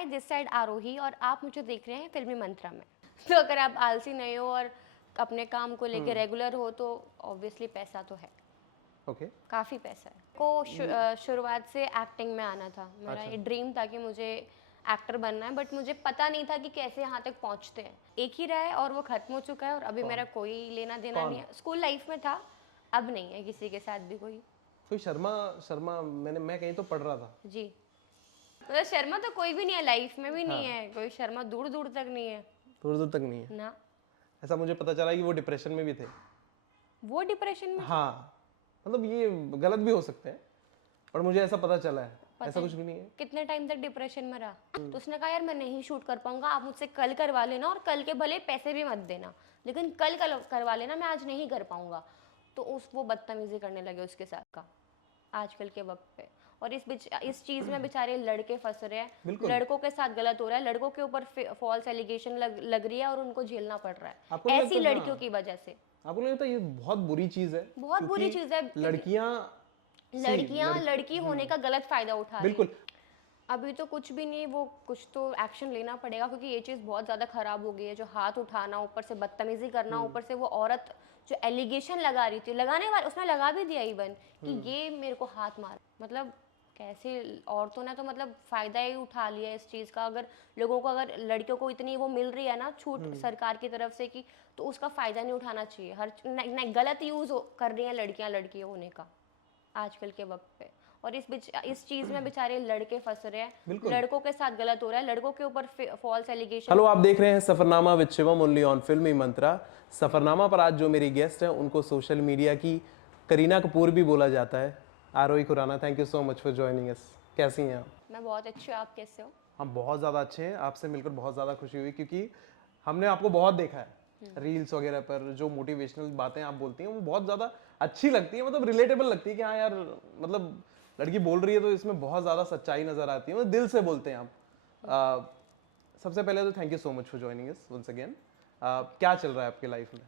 Hi this side आरोही और आप मुझे देख रहे हैं फिल्मी मंत्रा में। तो अगर आप आलसी नहीं हो और अपने काम को लेके रेगुलर हो तो ऑब्वियसली पैसा तो है। ओके। काफ़ी पैसा है को शुरुआत से एक्टिंग में आना था। मेरा अच्छा। ये ड्रीम था कि मुझे एक्टर बनना है, बट मुझे पता नहीं था कि कैसे यहाँ तक पहुँचते हैं। एक ही रहा है और वो ख़त्म हो चुका है और अभी मेरा कोई लेना देना नहीं है। स्कूल लाइफ में था, अब नहीं है किसी के साथ भी कोई शर्मा शर्मा मैं कहीं तो पढ़ रहा था। जी। मतलब शर्मा तो कोई भी नहीं है, लाइफ में भी नहीं हाँ। है कोई शर्मा, दूर दूर तक नहीं है दूर दूर तक नहीं है ना। ऐसा मुझे पता चला कि वो डिप्रेशन में भी थे। वो डिप्रेशन में हाँ, मतलब ये गलत भी हो सकते हैं, पर मुझे ऐसा पता चला है। ऐसा पता कुछ भी नहीं है। कितने टाइम तक डिप्रेशन में रहा। तो उसने कहा यार मैं नहीं शूट कर पाऊंगा, आप मुझसे कल करवा लेना और कल के भले पैसे भी मत देना, लेकिन कल करवा लेना, मैं आज नहीं कर पाऊंगा। तो वो बदतमीजी करने लगे उसके साथ का आजकल के वक्त पे। और इस चीज में बेचारे लड़के फंस रहे हैं, बिल्कुल। लड़कों के साथ गलत हो रहा है, लड़कों के ऊपर फॉल्स एलिगेशन लग रही है और उनको झेलना पड़ रहा आपको है नहीं ऐसी लगता? लड़कियों की वजह से। आपको नहीं लगता ये बहुत बुरी चीज है? बहुत बुरी क्योंकि चीज है। लड़कियां लड़की होने का गलत फायदा उठा रही बिल्कुल। हैं। अभी तो कुछ भी नहीं, वो कुछ तो एक्शन लेना पड़ेगा क्योंकि ये चीज़ बहुत ज़्यादा ख़राब हो गई है। जो हाथ उठाना, ऊपर से बदतमीज़ी करना, ऊपर से वो औरत जो एलिगेशन लगा रही थी, लगाने वाले उसने लगा भी दिया इवन कि ये मेरे को हाथ मार, मतलब कैसे औरतों ने तो मतलब फ़ायदा ही उठा लिया इस चीज़ का। अगर लोगों को, अगर लड़कियों को इतनी वो मिल रही है ना छूट सरकार की तरफ से कि, तो उसका फ़ायदा नहीं उठाना चाहिए। गलत यूज़ कर रही हैं लड़कियाँ लड़की होने का आजकल के वक्त पे। और इस चीज में बेचारे लड़के फंस रहे हैं, बिल्कुल। लड़कों के साथ गलत हो रहा है, लड़कों के ऊपर फॉल्स एलिगेशन। हेलो, आप देख रहे हैं Safarnama with Shivam only on फिल्मी मंत्रा। सफरनामा पर आज जो मेरी गेस्ट है उनको सोशल मीडिया की करीना कपूर भी बोला जाता है, Arohi Khurana. Thank you so much for joining us. कैसी हैं आप? मैं बहुत अच्छी हूँ, आप कैसे हो? हम बहुत ज़्यादा अच्छे हैं। आपसे मिलकर बहुत ज़्यादा खुशी हुई क्योंकि हमने आपको बहुत देखा है रील्स वगैरह पर। जो मोटिवेशनल बातें आप बोलती हैं वो बहुत ज़्यादा अच्छी लगती है, मतलब रिलेटेबल लगती है कि हाँ यार, मतलब लड़की बोल रही है तो इसमें बहुत ज़्यादा सच्चाई नज़र आती है, मतलब दिल से बोलते हैं आप। सबसे पहले तो thank you so much for joining us once again. क्या चल रहा है आपकी लाइफ में?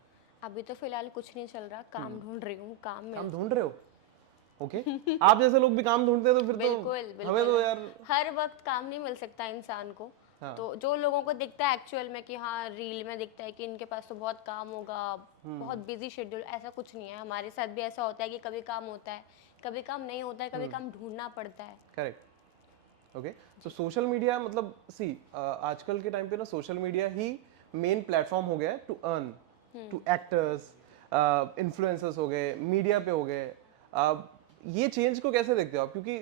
अभी तो फिलहाल कुछ नहीं चल रहा, काम ढूंढ रही हूँ, काम काम मिल। ढूंढ रहे हो? ओके। आप जैसे लोग भी काम ढूंढते हैं तो फिर बिल्कुल तो हमें तो बिल्कुल, यार। हर वक्त काम नहीं मिल सकता इंसान को। हाँ। तो जो लोगों को दिखता है एक्चुअल में कि हाँ रील में दिखता है कि इनके पास तो बहुत काम होगा, बहुत बिजी शेड्यूल, ऐसा कुछ नहीं है। हमारे साथ भी ऐसा होता है कि कभी काम होता है, कभी काम नहीं होता है, कभी काम ढूंढना पड़ता है। करेक्ट। ओके। तो सोशल मीडिया, मतलब सी आजकल के टाइम पे ना सोशल मीडिया ही मेन प्लेटफॉर्म हो गया है to earn, to actors, influencers हो गए, मीडिया पे हो गए। ये चेंज को कैसे देखते हो आप? क्योंकि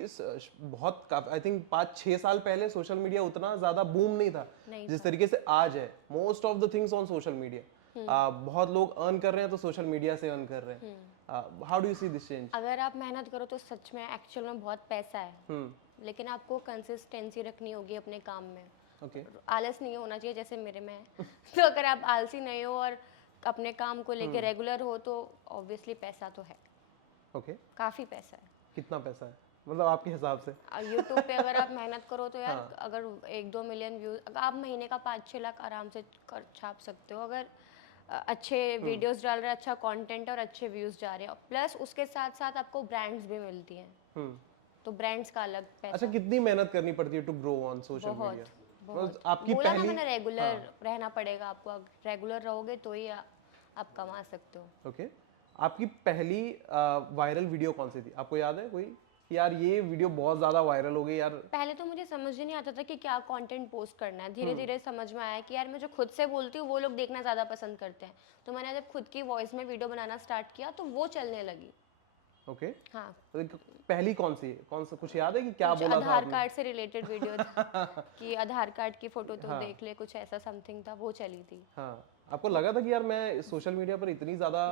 बहुत आई थिंक 5-6 साल पहले सोशल मीडिया उतना ज्यादा बूम नहीं था नहीं जिस था। तरीके से आज है। Most of the things on social media. बहुत लोग अर्न कर रहे हैं तो सोशल मीडिया से अर्न कर रहे हैं। How do you see this change? अगर आप मेहनत करो तो सच में एक्चुअल में बहुत पैसा है, लेकिन आपको कंसिस्टेंसी रखनी होगी अपने काम में। ओके। आलस नहीं होना चाहिए जैसे मेरे में है। तो अगर आप आलसी नहीं हो और अपने काम को लेके रेगुलर हो तो ऑब्वियसली पैसा तो है। ओके। काफ़ी पैसा है। कितना पैसा है मतलब आपके हिसाब से? यूट्यूब पे अगर आप मेहनत करो तो यार, हाँ। अगर 1-2 मिलियन व्यूज, अगर आप महीने का 5-6 लाख आराम से छाप सकते हो अगर अच्छे वीडियोस डाल रहे हैं, अच्छा कंटेंट और अच्छे व्यूज जा रहे हैं, प्लस उसके साथ साथ आपको ब्रांड्स भी मिलती हैं, तो ब्रांड्स का अलग अच्छा, पैसा। कितनी मेहनत करनी पड़ती है to grow on social media? बहुत बहुत, आपकी बोला ना पहली। मैंने, रेगुलर हाँ। रहना पड़ेगा आपको। रेगुलर रहोगे तो ही आप कमा सकते हो। ओके। आपकी पहली वायरल वीडियो कौन सी थी? आपको याद है कोई कि यार ये वीडियो बहुत ज्यादा वायरल हो गई यार? पहले तो मुझे समझ ही नहीं आता था कि क्या कंटेंट पोस्ट करना है। धीरे धीरे समझ में आया कि यार मैं जो खुद से बोलती हूँ वो लोग देखना ज़्यादा पसंद करते हैं। तो मैंने जब खुद की वॉइस में वीडियो बनाना स्टार्ट किया तो वो चलने लगी। ओके। हाँ, तो पहली कौन सी है? कौन सा कुछ याद है कि क्या कुछ बोला था आधार आपने? कार्ड से रिलेटेड वीडियो था कि आधार कार्ड की फोटो तो हाँ। देख ले, कुछ ऐसा समथिंग था, वो चली थी। हाँ। आपको लगा था कि यार मैं सोशल मीडिया पर इतनी ज्यादा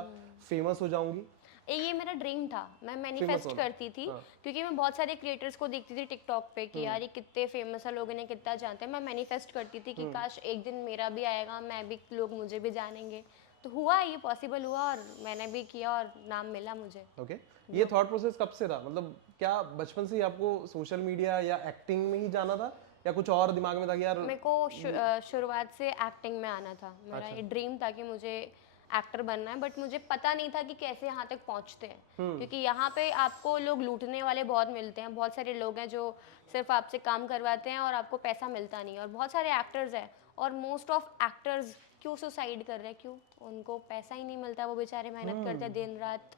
फेमस हो जाऊंगी? ये मेरा ड्रीम था, मैं फेमस मैनिफेस्ट होना। करती थी। हाँ। क्योंकि मैं बहुत सारे क्रिएटर्स को देखती थी टिकटॉक पे कि यार ये कितने फेमस है, लोग इन्हें कितना जानते हैं। मैं मैनिफेस्ट करती थी कि काश एक दिन मेरा भी आएगा, मैं भी, लोग मुझे भी जानेंगे। तो हुआ, ये पॉसिबल हुआ और मैंने भी किया और नाम मिला मुझे। ओके। ये थॉट प्रोसेस कब से था? मतलब क्या बचपन से ही आपको सोशल मीडिया या एक्टिंग में ही जाना था या कुछ और दिमाग में था कि यार? मेरे को शुरुआत से एक्टिंग में आना था। मेरा अच्छा। ये ड्रीम था कि मुझे एक्टर बनना है, बट मुझे पता नहीं था कि कैसे यहाँ तक पहुँचते हैं, क्योंकि यहाँ पे आपको लोग लूटने वाले बहुत मिलते हैं, बहुत सारे लोग हैं जो सिर्फ आपसे काम करवाते हैं और आपको पैसा मिलता नहीं है, और बहुत सारे एक्टर्स हैं, और मोस्ट ऑफ एक्टर्स क्यों सुसाइड कर रहे हैं, क्यों? उनको पैसा ही नहीं मिलता, वो बेचारे मेहनत करते हैं, दिन रात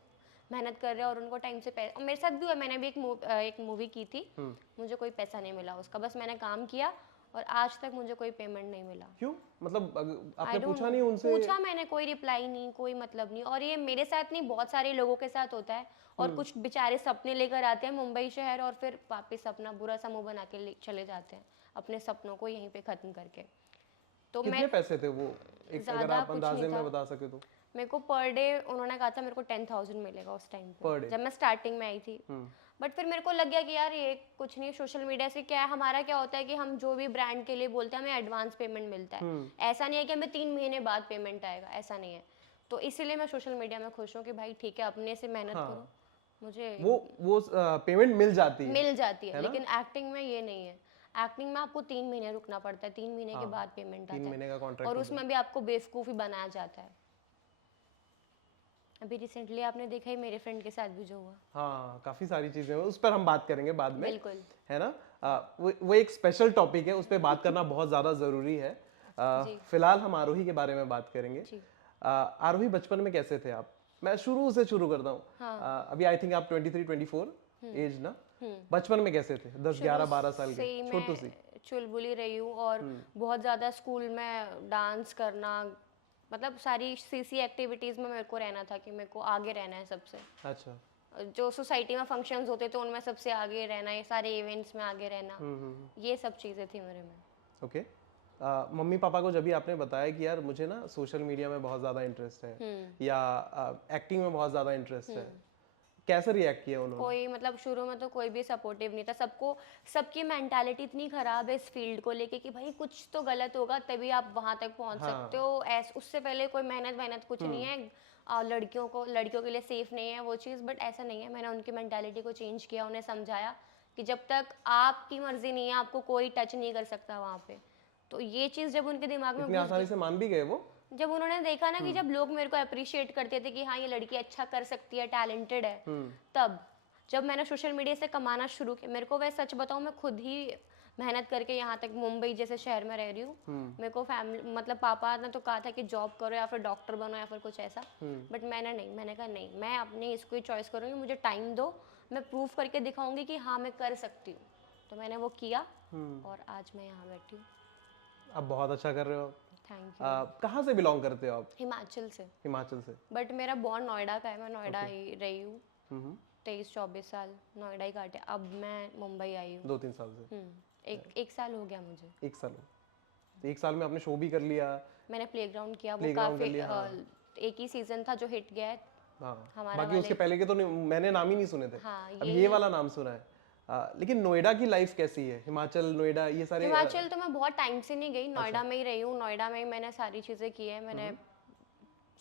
मेहनत कर रहे हैं, और उनको टाइम से पैसा, और मेरे साथ भी हुआ, मैंने भी एक मूवी की थी, मुझे कोई पैसा नहीं मिला उसका, बस मैंने काम किया और आज तक मुझे कोई पेमेंट नहीं मिला। क्यों? मतलब आपने I don't पूछा know. नहीं उनसे? पूछा मैंने, कोई रिप्लाई नहीं, कोई मतलब नहीं, और ये मेरे साथ नहीं, बहुत सारे लोगों के साथ होता है, और कुछ बेचारे सपने लेकर आते हैं मुंबई शहर और फिर वापस अपना बुरा सा मुंह बना के चले जाते हैं अपने सपनों को यहीं पे खत्म करके। तो कितने मैं पैसे थे वो, एक अगर ज़्यादा आप कुछ अंदाजे नहीं में था। बता सके तो? मेरे को पर डे उन्होंने कहा था मेरे को 10,000 मिलेगा उस टाइम Per पे, day? जब मैं स्टार्टिंग में आई थी। बट फिर मेरे को लग गया कि यार ये कुछ नहीं, सोशल मीडिया से क्या है, हमारा क्या होता है कि हम जो भी ब्रांड के लिए बोलते हैं हमें एडवांस पेमेंट मिलता है, ऐसा नहीं है कि हमें 3 महीने बाद पेमेंट आएगा, ऐसा नहीं है। तो इसीलिए मैं सोशल मीडिया में खुश हूँ कि भाई ठीक है, अपने से मेहनत करो, मुझे वो पेमेंट मिल जाती है। मिल जाती है, लेकिन एक्टिंग में ये नहीं है। एक्टिंग में आपको 3 महीने रुकना पड़ता है, 3 महीने के बाद पेमेंट आता 3 महीने का है, कॉन्ट्रैक्ट और उसमें भी आपको बेवकूफ़ी बनाया जाता है। अभी रिसेंटली आपने देखा ही मेरे फ्रेंड के साथ भी जो हुआ। हाँ, काफी सारी चीजें हैं, उस पर हम बात करेंगे बाद में, बिल्कुल। है ना? वो एक स्पेशल टॉपिक है, उस पर बात करना बहुत ज्यादा जरूरी है। फिलहाल हम आरोही के बारे में बात करेंगे। जी। आरोही, बचपन में कैसे थे आप? मैं शुरू से शुरू करता हूँ। अभी आई थिंक आप 23-24 एज ना? बचपन में कैसे थे? 10-11-12 साल के, छोटू सी? चुलबुली रही हूँ, और बहुत ज़्यादा स्कूल में डांस करना, मतलब सारी सीसी एक्टिविटीज़ में मेरे को रहना था कि मेरे को आगे रहना है सबसे। अच्छा। जो सोसाइटी में फंक्शंस होते थे उनमें सबसे आगे रहना, ये सारे इवेंट्स में आगे रहना, ये सब चीज़ें थी मेरे में। ओके। मम्मी पापा को जब भी आपने बताया कि यार मुझे ना सोशल मीडिया में बहुत ज़्यादा इंटरेस्ट है या एक्टिंग में बहुत ज़्यादा इंटरेस्ट है, कैसे रिएक्ट किया उन्होंने? कोई, मतलब शुरू में तो कोई भी सपोर्टिव नहीं था, सबकी मेंटालिटी इतनी खराब है इस फील्ड को लेके कि भाई कुछ तो गलत होगा तभी आप वहां तक पहुंच सकते हो, उससे पहले कोई मेहनत कुछ नहीं है, लड़कियों के लिए सेफ नहीं है वो चीज़, बट ऐसा नहीं है। मैंने उनकी मेंटालिटी को चेंज किया, उन्हें समझाया कि जब तक आपकी मर्जी नहीं है आपको कोई टच नहीं कर सकता वहाँ पे। तो ये चीज़ जब उनके दिमाग में इतनी आसानी से मान भी गए वो? जब उन्होंने देखा ना कि जब लोग मेरे को अप्रिशिएट करते थे कि हाँ ये लड़की अच्छा कर सकती है, टैलेंटेड है, तब जब मैंने सोशल मीडिया से कमाना शुरू किया, मेरे को वैसे सच बताऊँ, मैं खुद ही मेहनत करके यहाँ तक मुंबई जैसे शहर में रह रही हूँ, मेरे को फैमिली, मतलब पापा ने तो कहा था कि जॉब करो या फिर डॉक्टर बनो या फिर कुछ ऐसा, बट मैंने कहा नहीं, मैं अपनी इसको ही चॉइस करूँगी, मुझे टाइम दो, मैं प्रूफ करके दिखाऊंगी कि हाँ मैं कर सकती हूँ। तो मैंने वो किया और आज मैं यहाँ बैठी हूँ। आप बहुत अच्छा कर रहे हो। Thank you. कहाँ से बिलोंग करते हो आप? हिमाचल से। हिमाचल से? बट मेरा बॉर्न नोएडा का है, मैं नोएडा ही रही हूँ 23-24 साल, नोएडा ही काटे, अब मैं मुंबई आई हूँ 2-3 साल से? एक साल हो गया मुझे। 1 साल हो, तो 1 साल में आपने शो भी कर लिया? मैंने प्लेग्राउंड किया, वो Playground कर काफी लिया, हाँ। एक ही सीजन था जो हिट गया है। हाँ, हमारा बाकी उसके पहले के तो मैंने नाम ही नहीं सुने थे। हाँ, अब ये वाला नाम सुना है। लेकिन नोएडा की लाइफ कैसी है? हिमाचल, नोएडा, ये सारे हिमाचल तो मैं बहुत टाइम से नहीं गई, नोएडा में ही रही हूँ, नोएडा में ही मैंने सारी चीज़ें की है, मैंने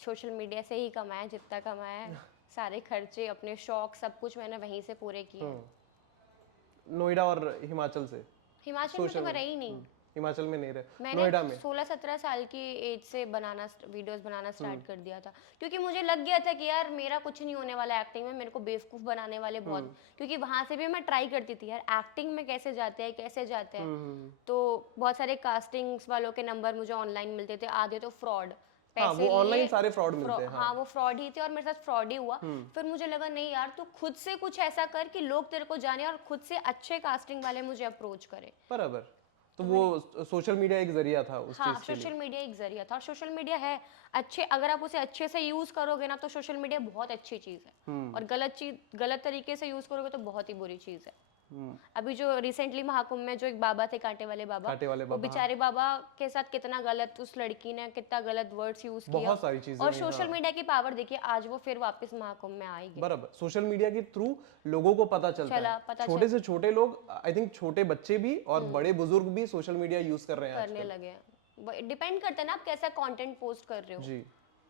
सोशल मीडिया से ही कमाया जितना कमाया है, सारे खर्चे, अपने शौक, सब कुछ मैंने वहीं से पूरे किए हैं। नोएडा और हिमाचल से? हिमाचल में तो मैं रही नहीं, हिमाचल में नहीं रहे, मैंने नोएडा में? 16-17 साल की एज से वीडियोस बनाना स्टार्ट कर दिया था, क्योंकि मुझे लग गया था कि यार मेरा कुछ नहीं होने वाला एक्टिंग में, मेरे को बेवकूफ़ बनाने वाले बहुत, क्योंकि वहाँ से भी मैं ट्राई करती थी यार एक्टिंग में कैसे जाते हैं, तो बहुत सारे कास्टिंग्स वालों के नंबर मुझे ऑनलाइन मिलते थे, आधे तो फ्रॉड, हाँ, वो ऑनलाइन सारे फ्रॉड मिलते हैं। हाँ, वो फ्रॉड ही थे और मेरे साथ फ्रॉड ही हुआ। फिर मुझे लगा नहीं यार, तू खुद से कुछ ऐसा कर कि लोग तेरे को जाने और खुद से अच्छे कास्टिंग वाले मुझे अप्रोच करें। बराबर। तो वो सोशल मीडिया एक जरिया था उस हाँ, चीज के लिए। सोशल मीडिया एक जरिया था, और सोशल मीडिया है अच्छे, अगर आप उसे अच्छे से यूज करोगे ना तो सोशल मीडिया बहुत अच्छी चीज है, और गलत तरीके से यूज करोगे तो बहुत ही बुरी चीज है। अभी जो रिसेंटली महाकुंभ में जो एक बाबा थे, कांटे वाले बाबा, वो बेचारे बाबा के साथ कितना गलत, उस लड़की ने कितना गलत वर्ड्स यूज किया, बहुत सारी चीजें, और सोशल मीडिया की पावर देखिए, आज वो फिर वापस महाकुंभ में आएगी। बराबर, सोशल मीडिया के थ्रू लोगों को पता चलता है, छोटे से छोटे लोग, आई थिंक छोटे बच्चे भी और बड़े बुजुर्ग भी सोशल मीडिया यूज कर रहे हैं, करने लगे हैं। डिपेंड करता है ना आप कैसा कंटेंट पोस्ट कर रहे हो, जी,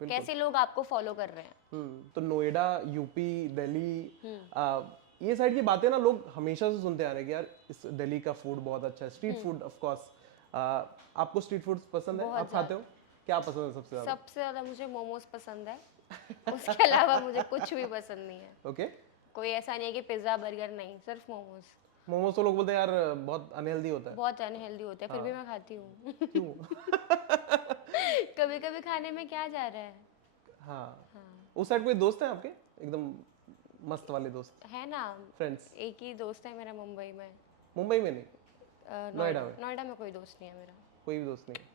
कैसे लोग आपको फॉलो कर रहे हैं। तो नोएडा, यूपी, दिल्ली, ये साइड की बातें ना लोग हमेशा से सुनते आ रहे हैं कि यार इस दिल्ली का फूड बहुत अच्छा है, स्ट्रीट फूड ऑफ कोर्स। आपको स्ट्रीट फूड पसंद है? आप खाते हो? क्या पसंद है सबसे ज्यादा? सबसे ज्यादा मुझे मोमोज पसंद है। उसके अलावा मुझे कुछ भी पसंद नहीं है। ओके। कोई ऐसा नहीं है कि पिज्जा बर्गर, नहीं, सिर्फ मोमोज। मोमोज तो लोग बोलते हैं यार बहुत अनहेल्दी होता है। बहुत अनहेल्दी होते हैं, फिर भी मैं खाती हूँ। क्यों? कभी कभी खाने में क्या जा रहा है। हाँ। हाँ, उस साइड कोई दोस्त है आपके एकदम मस्त वाले दोस्त, है ना। फ्रेंड्स? एक ही दोस्त है मेरा मुंबई में। मुंबई में नहीं, नोएडा नोएडा में? नोएडा में कोई दोस्त नहीं है मेरा। कोई भी दोस्त नहीं?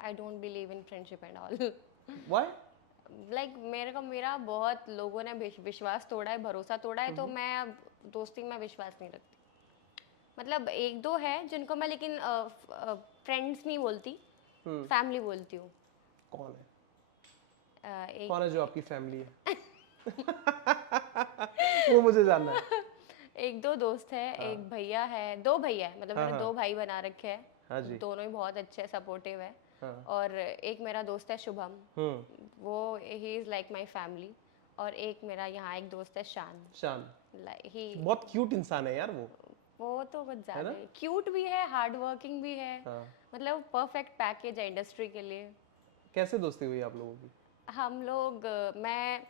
I don't believe in friendship and all. Why? Like मेरा बहुत लोगों ने विश्वास तोड़ा है, भरोसा तोड़ा है, तो मैं अब दोस्ती में विश्वास नहीं रखती। मतलब एक दो है जिनको मैं, लेकिन फ्रेंड्स नहीं बोलती, फैमिली बोलती हूँ। कौन है? एक कौन है जो आपकी फैमिली है? वो मुझे जानना है। एक दो दोस्त है, एक भैया है, दो भैया है, मतलब मैंने दो भाई बना रखे हैं। हाँ जी। दोनों ही बहुत अच्छे सपोर्टिव है। हाँ। और एक मेरा दोस्त है शुभम, वो he is like my family. और एक मेरा यहाँ एक दोस्त है शान, शान लाइक ही, बहुत क्यूट इंसान है यार वो तो कुछ ज्यादा क्यूट भी है, हार्ड वर्किंग भी है। हाँ। मतलब परफेक्ट पैकेज है इंडस्ट्री के लिए। कैसे दोस्ती हुई आप लोगों की? हम लोग मैं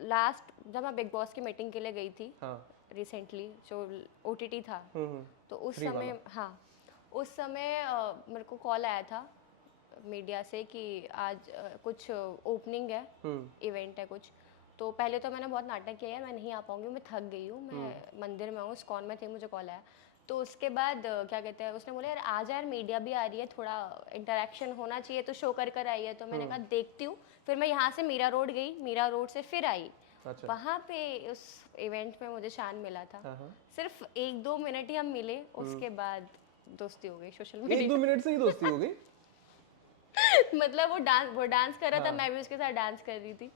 लास्ट जब मैं बिग बॉस की मीटिंग के लिए गई थी हाँ। रिसेंटली, जो ओटीटी था, हम्म। तो उस समय, हाँ, उस समय मेरे को कॉल आया था मीडिया से कि आज कुछ ओपनिंग है, इवेंट है कुछ। तो पहले तो मैंने बहुत नाटक किया, यार मैं नहीं आ पाऊंगी, मैं थक गई हूँ, मैं मंदिर में हूँ, इस्कॉन में थी, मुझे कॉल आया। तो उसके बाद क्या कहते हैं, उसने बोला यार आ जा यार, मीडिया भी आ रही है, थोड़ा इंटरेक्शन होना चाहिए, तो शो कर आई है। तो मैंने कहा देखती हूँ। फिर मैं यहाँ से मीरा रोड गई, मीरा रोड से फिर आई। अच्छा। वहाँ पे उस इवेंट में मुझे शान मिला था। हाँ। सिर्फ एक दो मिनट ही हम मिले, उसके बाद दोस्ती हो गई सोशल एक मीडिया। दो मिनट से ही दोस्ती हो गई? मतलब वो डांस कर रहा था, मैं भी उसके साथ डांस कर रही थी।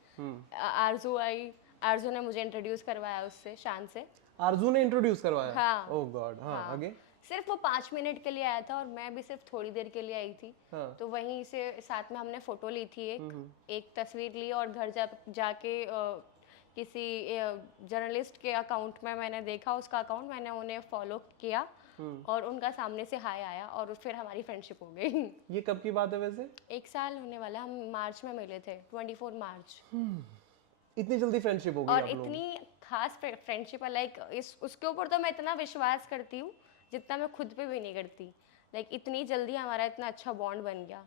आरजू आई, आरजू ने मुझे इंट्रोड्यूस करवाया उससे, शान से। आरजू ने इंट्रोड्यूस करवाया? हाँ। ओह गॉड। हाँ, आगे? सिर्फ वो 5 मिनट के लिए आया था और मैं भी सिर्फ थोड़ी देर के लिए आई थी। हाँ। तो वहीं से साथ में हमने फोटो ली थी, एक तस्वीर ली, और घर जाके किसी जर्नलिस्ट के अकाउंट में मैंने देखा उसका अकाउंट, मैंने उन्हें फॉलो किया और उनका सामने से हाय आया, और फिर हमारी फ्रेंडशिप हो गई। ये कब की बात है वैसे? 1 साल होने वाला, हम मार्च में मिले थे, 24 मार्च। इतनी जल्दी फ्रेंडशिप हो गई और आप लोगों की? इतनी खास फ्रेंडशिप है, लाइक उसके ऊपर तो मैं इतना विश्वास करती हूँ जितना मैं खुद पे भी नहीं करती। लाइक इतनी जल्दी हमारा इतना अच्छा बॉन्ड बन गया।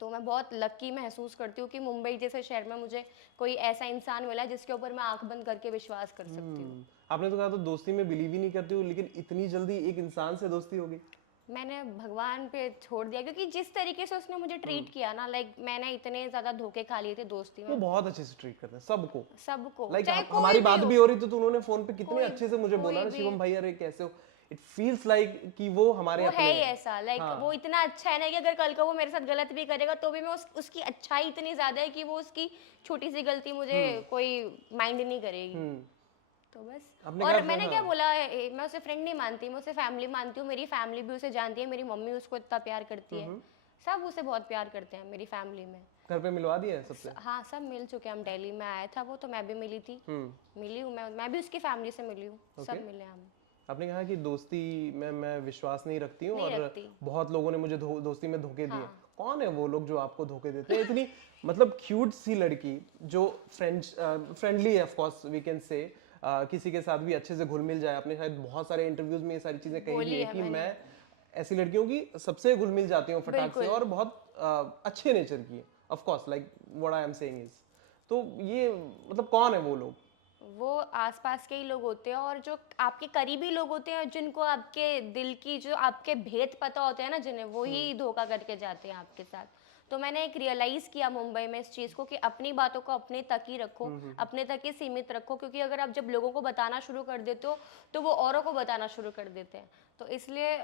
तो मैं बहुत लकी महसूस करती हूँ कि मुंबई जैसे शहर में मुझे कोई ऐसा इंसान मिला जिसके ऊपर मैं आंख बंद करके विश्वास कर सकती हूँ। आपने तो कहा तो दोस्ती में बिलीव ही नहीं करती हूँ, लेकिन इतनी जल्दी एक इंसान से दोस्ती हो गई? मैंने भगवान पे छोड़ दिया, क्योंकि जिस तरीके से उसने मुझे ट्रीट किया ना, लाइक मैंने इतने ज्यादा धोखे खा लिए थे दोस्ती वो में। बहुत अच्छे से ट्रीट करते हैं सबको। सबको, लाइक चाहे कोई हमारी भी बात हो। भी हो रही थी तो उन्होंने फोन पे कितने कोई- अच्छे से मुझे बोला कोई ना, भी। शिवम भाई अरे कैसे हो। इट फील्स लाइक कि वो हमारे वो अपने है ही हैं। ऐसा, लाइक हाँ। वो इतना अच्छा है ना कि अगर कल को वो मेरे साथ गलत भी करेगा तो भी मैं उसकी अच्छाई इतनी ज्यादा है कि वो उसकी छोटी सी गलती मुझे कोई माइंड नहीं करेगी। तो बस। आपने और कहा मैंने हाँ। क्या बोला, मैं उसे फ्रेंड नहीं मानती, मैं उसे फैमिली मानती हूँ। मेरी फैमिली भी उसे जानती है, मेरी मम्मी उसको इतना प्यार करती है, सब उसे बहुत प्यार करते हैं मेरी फैमिली में। घर पे मिलवा दिया है सबसे? हाँ, सब मिल चुके हैं हम। दिल्ली में आया था वो, तो मैं भी मिली थी, मिली हूँ मैं भी उसकी फैमिली से मिली हूँ, सब मिले हम। आपने कहा कि दोस्ती में मैं विश्वास नहीं रखती हूँ, नहीं और रखती। बहुत लोगों ने मुझे दोस्ती में धोखे दिए। कौन है वो लोग जो आपको धोखे देते हैं? इतनी मतलब क्यूट सी लड़की जो फ्रेंडली है, of course we can say, किसी के साथ भी अच्छे से घुल मिल जाए। आपने शायद बहुत सारे इंटरव्यूज में ये सारी चीजें कही भी है कि मैं ऐसी लड़कियों की सबसे घुल मिल जाती हूँ फटाक से, और बहुत अच्छे नेचर की है। Of course like what I am saying is, तो ये मतलब कौन है वो लोग? वो आसपास के ही लोग होते हैं, और जो आपके करीबी लोग होते हैं, जिनको आपके दिल की, जो आपके भेद पता होते हैं ना, जिन्हें, वो ही धोखा करके जाते हैं आपके साथ। तो मैंने एक रियलाइज किया मुंबई में इस चीज़ को कि अपनी बातों को अपने तक ही रखो, अपने तक ही सीमित रखो, क्योंकि अगर आप जब लोगों को बताना शुरू कर देते हो तो वो औरों को बताना शुरू कर देते हैं। तो इसलिए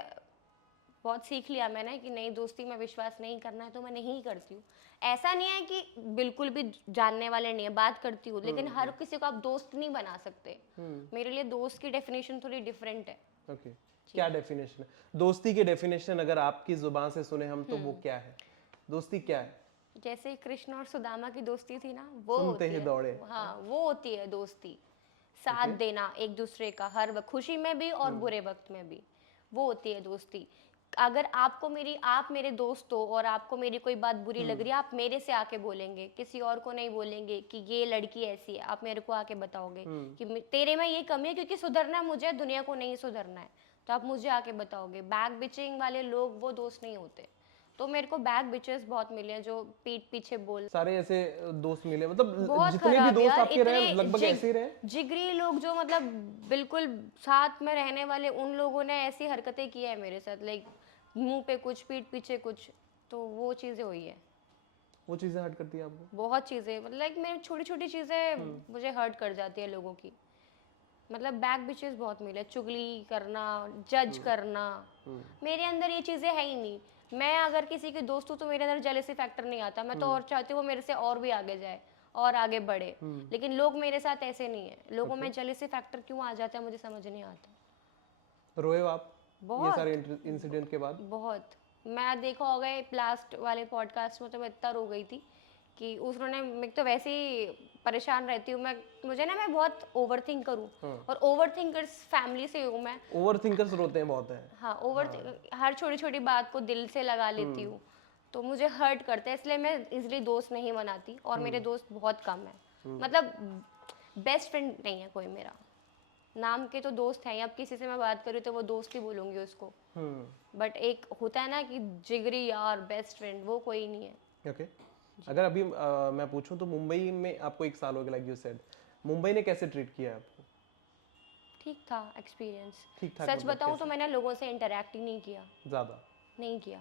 बहुत सीख लिया मैंने कि नहीं, दोस्ती में विश्वास नहीं करना है तो मैं नहीं करती हूँ। ऐसा नहीं है कि बिल्कुल भी जानने वाले नहीं है, बात करती हूँ, लेकिन हर किसी को आप दोस्त नहीं बना सकते। मेरे लिए दोस्त की डेफिनेशन थोड़ी डिफरेंट है। ओके। क्या डेफिनेशन है दोस्ती की? डेफिनेशन अगर आपकी जुबान से सुने हम तो वो क्या है? दोस्ती क्या है? जैसे कृष्ण और सुदामा की दोस्ती थी ना, वो सुनते होती ही है। दौड़े। हाँ, वो होती है दोस्ती। साथ देना एक दूसरे का, हर वक्त खुशी में भी और बुरे वक्त में भी, वो होती है दोस्ती। अगर आपको मेरी आप मेरे दोस्त हो और आपको मेरी कोई बात बुरी लग रही है, आप मेरे से आके बोलेंगे, किसी और को नहीं बोलेंगे कि ये लड़की ऐसी है। आप मेरे को आके बताओगे कि तेरे में ये कमी है, क्योंकि सुधरना है मुझे, दुनिया को नहीं सुधरना है। तो आप मुझे आके बताओगे। बैक बिचिंग वाले लोग वो दोस्त नहीं होते। तो मेरे को बैक बिचेस बहुत मिले हैं जो पीठ पीछे बोल। सारे ऐसे दोस्त मिले, मतलब बहुत जितने भी खराब दोस्त यार, आपके रहे इतने लगभग ऐसे ही रहे। जिगरी लोग जो मतलब बिल्कुल साथ में रहने वाले, उन लोगों ने ऐसी हरकतें की है मेरे साथ, लाइक मुंह पे कुछ, पीठ पीछे कुछ। तो वो चीजें हुई है। वो चीजें हर्ट करती है आपको? बहुत चीजें, मतलब लाइक मेरी छोटी छोटी चीजें मुझे हर्ट कर जाती है लोगों की। मतलब बैक बिचेस बहुत मिले, चुगली करना, जज करना। मेरे अंदर ये चीजें है ही नहीं। मैं अगर किसी की दोस्त हूँ तो मेरे अंदर जेलसी फैक्टर नहीं आता। मैं तो और चाहती हूँ वो मेरे से और भी आगे जाए और आगे बढ़े। लेकिन लोग मेरे साथ ऐसे नहीं है। लोगों में जेलसी फैक्टर क्यों आ जाता है मुझे समझ नहीं आता। रोए हो आप ये बहुत सारे इंसिडेंट के बाद? बहुत। मैं देखा होगा लास्ट वाले पॉडकास्ट में तो मैं इतना रो गई थी कि उन्होंने, मैं तो वैसे ही परेशान रहती हूँ। मैं बहुत ओवर थिंक करूँ, और ओवर थिंकर्स फैमिली से हूँ मैं। ओवर थिंकर्स रोते हैं बहुत है। हाँ, हर छोटी छोटी बात को दिल से लगा लेती हूँ। तो मुझे हर्ट करता है, इसलिए मैं इजली दोस्त नहीं बनाती। और मेरे दोस्त बहुत कम है, मतलब बेस्ट फ्रेंड नहीं है कोई मेरा। नाम के तो दोस्त हैं, अब किसी से मैं बात करूँ तो वो दोस्त ही बोलूँगी उसको। बट एक होता है ना कि जिगरी यार, बेस्ट फ्रेंड, वो कोई नहीं है। ओके। अगर अभी मैं पूछूं तो मुंबई में आपको 1 साल हो गया, लाइक यू सेड, मुंबई ने कैसे ट्रीट किया है आपको? ठीक था एक्सपीरियंस। ठीक ठाक सच मतलब बताऊँ तो कैसे? मैंने लोगों से इंटरेक्ट ही नहीं किया। ज्यादा? नहीं किया।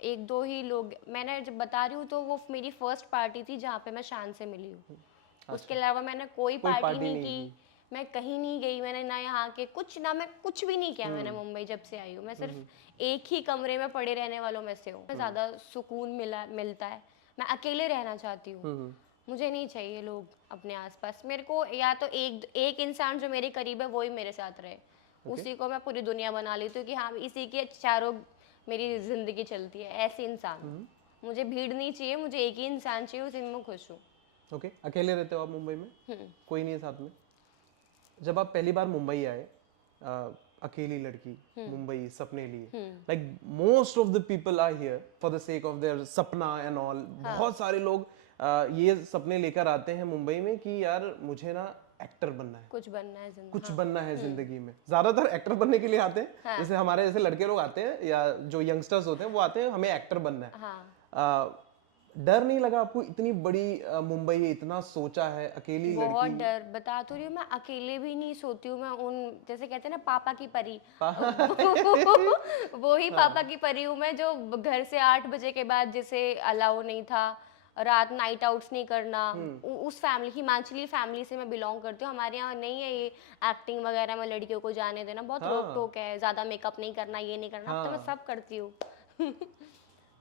एक दो ही लोग मैंने जब बता रही हूँ, तो वो मेरी फर्स्ट पार्टी थी जहाँ पे मैं शान से मिली हूँ। उसके अलावा मैंने कोई पार्टी नहीं की। मैं कहीं नहीं गई, मैंने ना यहाँ के कुछ, ना मैं कुछ भी नहीं किया मैंने मुंबई जब से आई हूँ। मैं सिर्फ एक ही कमरे में पड़े रहने वालों में से हूँ। मैं ज़्यादा सुकून मिलता है। मैं अकेले रहना चाहती हूँ। मुझे नहीं चाहिए लोग अपने आसपास। मेरे को या तो एक इंसान जो मेरे करीब है वो ही मेरे साथ रहे। उसी को मैं पूरी दुनिया बना लेती हूँ कि हाँ, इसी के चारों मेरी जिंदगी चलती है। ऐसे इंसान, मुझे भीड़ नहीं चाहिए, मुझे एक ही इंसान चाहिए, उसी में मैं खुश हूँ। ओके। अकेले रहते हो आप मुंबई में? कोई नहीं है साथ में? जब आप पहली बार मुंबई आए, अकेली लड़की, मुंबई सपने लिए, like most of the people are here for the sake of their सपना एंड ऑल। बहुत सारे लोग ये सपने लेकर आते हैं मुंबई में कि यार मुझे ना एक्टर बनना है, कुछ बनना है जिंदगी, कुछ बनना है जिंदगी में। ज्यादातर एक्टर बनने के लिए आते हैं। जैसे हमारे जैसे लड़के लोग आते हैं या जो यंगस्टर्स होते हैं वो आते हैं, हमें एक्टर बनना है। डर नहीं लगा आपको? इतनी बड़ी मुंबई है, इतना सोचा है, अकेली बहुत लड़की। डर। बता तो रही हूँ, मैं अकेले भी नहीं सोती हूँ। मैं उन, जैसे कहते हैं ना, पापा की परी, वो ही पापा की परी हूँ मैं, जो घर से 8 बजे के बाद जिसे अलाउ नहीं था, रात नाइट आउट्स नहीं करना। उस फैमिली, हिमाचली फैमिली से मैं बिलोंग करती हूँ। हमारे यहाँ नहीं है ये एक्टिंग वगैरह में लड़कियों को जाने देना, बहुत रोक टोक है, ज्यादा मेकअप नहीं करना, ये नहीं करना। अब तो मैं सब करती हूँ।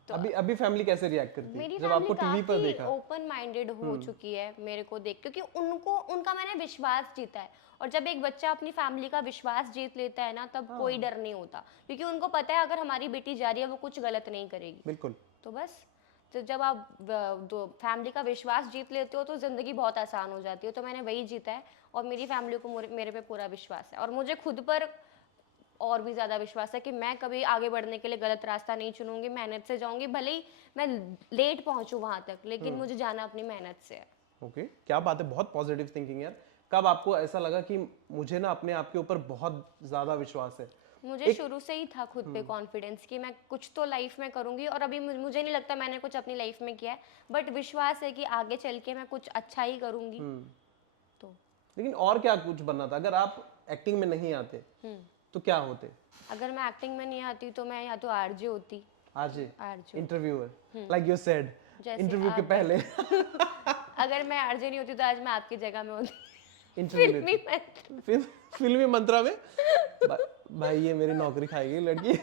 अभी फैमिली कैसे रिएक्ट करती है मेरी जब आपको फैमिली टीवी पर काफी देखा? ओपन माइंडेड हो चुकी है मेरे को देख, क्योंकि उनका मैंने विश्वास जीता है। और जब एक बच्चा अपनी फैमिली का विश्वास जीत लेता है ना, तब कोई डर नहीं होता, क्योंकि उनको पता है अगर हमारी बेटी जा रही है वो कुछ गलत नहीं करेगी। बिल्कुल। तो बस, तो जब आप फैमिली का विश्वास जीत लेते हो तो जिंदगी बहुत आसान हो जाती है। तो मैंने वही जीता है, और मेरी फैमिली को मेरे पे पूरा विश्वास है। और मुझे खुद पर और भी ज़्यादा विश्वास है कि मैं कभी आगे बढ़ने के लिए गलत रास्ता नहीं चुनूंगी। मेहनत से जाऊंगी, भले ही मैं लेट पहुंचूं वहां तक, लेकिन मुझे जाना अपनी मेहनत से है। ओके, क्या बात है, बहुत पॉजिटिव थिंकिंग यार। कब आपको ऐसा लगा कि मुझे ना अपने आप के ऊपर बहुत ज्यादा विश्वास है? मुझे शुरू से ही था खुद पे कॉन्फिडेंस कि मैं कुछ तो लाइफ में करूंगी। और अभी मुझे नहीं लगता मैंने कुछ अपनी लाइफ में किया है, बट विश्वास है कि आगे चल के मैं कुछ अच्छा ही करूंगी। तो लेकिन और क्या कुछ बनना था? अगर आप एक्टिंग में नहीं आते तो क्या होते? अगर मैं एक्टिंग में नहीं आती तो मैं या तो आरजे होती। RJ, RJ, interviewer, like you said जैसे इंटरव्यू के पहले। अगर मैं आरजे नहीं होती तो आज मैं आपकी जगह में होती। इंटरव्यू फिल्मी में। फिल्मी मंत्रा में। भाई ये मेरी नौकरी खाएगी लड़की।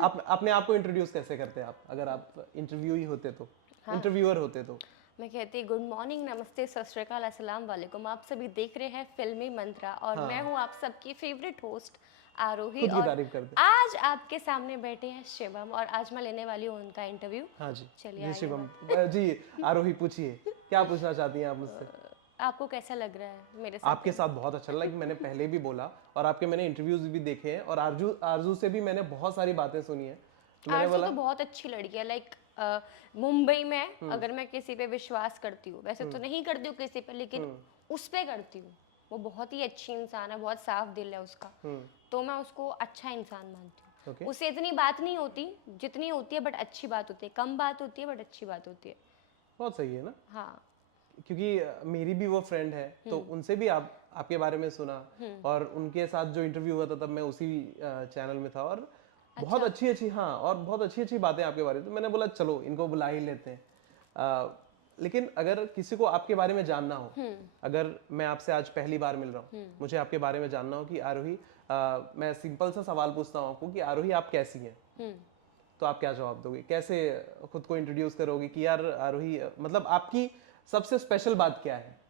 आप अपने आप को इंट्रोड्यूस कैसे करते हैं आप, अगर आप इंटरव्यू ही होते तो? इंटरव्यूअर होते तो? मैं कहती गुड मॉर्निंग, नमस्ते, सत श्री अकाल, अस्सलाम वालेकुम। आप सभी देख रहे हैं फिल्मी मंत्रा, और मैं हूं आप सबकी फेवरेट होस्ट आरोही। खुद की और तारीफ करते। आज आपके सामने बैठे हैं शिवम, और आज मैं लेने वाली हूँ उनका इंटरव्यू। हाँ जी। चलिए जी आइए शिवम जी, आरोही पूछिए, क्या पूछना चाहती हैं आप मुझसे? आपको कैसा लग रहा है मेरे साथ? आपके साथ बहुत अच्छा लगा, मैंने पहले भी बोला और आपके मैंने इंटरव्यूज भी देखे हैं और आरजू आरजू से भी मैंने बहुत सारी बातें सुनी है, तो मैंने आरजू बोला तो बहुत अच्छी लड़की है। लाइक मुंबई में अगर मैं किसी पे विश्वास करती हूँ, वैसे तो नहीं करती हूँ किसी पे, लेकिन उस पे करती हूँ। वो बहुत ही अच्छी इंसान है, बहुत साफ दिल है उसका, तो मैं उसको अच्छा इंसान मानती हूँ। ओके, उससे इतनी बात नहीं होती जितनी होती है, बट अच्छी बात होती है। कम बात होती है बट अच्छी बात होती है। बहुत सही है ना, हाँ। क्योंकि मेरी भी वो फ्रेंड है तो उनसे भी आपके बारे में सुना और उनके साथ जो इंटरव्यू हुआ था तब मैं उसी चैनल में था और बहुत अच्छी अच्छी, हाँ, और बहुत अच्छी अच्छी बातें आपके बारे में, तो मैंने बोला चलो इनको बुला ही लेते हैं। लेकिन अगर किसी को आपके बारे में जानना हो, अगर मैं आपसे आज पहली बार मिल रहा हूँ, मुझे आपके बारे में जानना हो कि आरोही, मैं सिंपल सा सवाल पूछता हूँ आपको कि आरोही आप कैसी हैं, तो आप क्या जवाब दोगे? कैसे खुद को इंट्रोड्यूस करोगे कि यार आरोही, मतलब आपकी सबसे स्पेशल बात क्या है?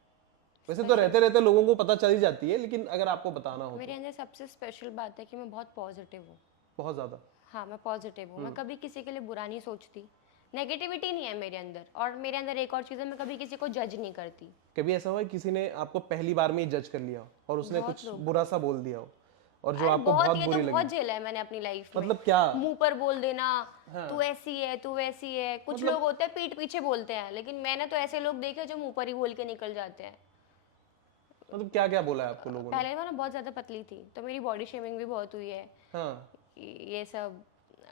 वैसे तो रहते रहते लोगों को पता चल ही जाती है, लेकिन अगर आपको बताना हो मेरे तो। अंदर सबसे स्पेशल बात है कि मैं बहुत पॉजिटिव हूँ। बहुत ज्यादा। हाँ, मैं पॉजिटिव हूँ। मैं कभी किसी के लिए बुरा नहीं सोचती। नेगेटिविटी नहीं है मेरे अंदर। और मेरे अंदर एक और चीज़ है, मैं कभी किसी को जज नहीं करती। कभी ऐसा हुआ है किसी ने आपको पहली बार में ही जज कर लिया हो और उसने बहुत कुछ लोग। बुरा सा बोल दिया हो और जो अरे आपको बहुत, बहुत ये तो बुरी बहुत लगी? झेला है मैंने अपनी लाइफ में। मतलब क्या? मुंह पर बोल देना, हाँ, तू ऐसी है, तू वैसी है। कुछ मतलब लोग होते हैं पीठ पीछे बोलते हैं, लेकिन मैंने तो ऐसे लोग देखे जो मुंह पर ही बोल के निकल जाते हैं। क्या क्या बोला है आपको लोगों ने? पहले मैं ना बहुत ज़्यादा पतली थी, तो मेरी बॉडी शेमिंग भी बहुत हुई है। हाँ, ये सब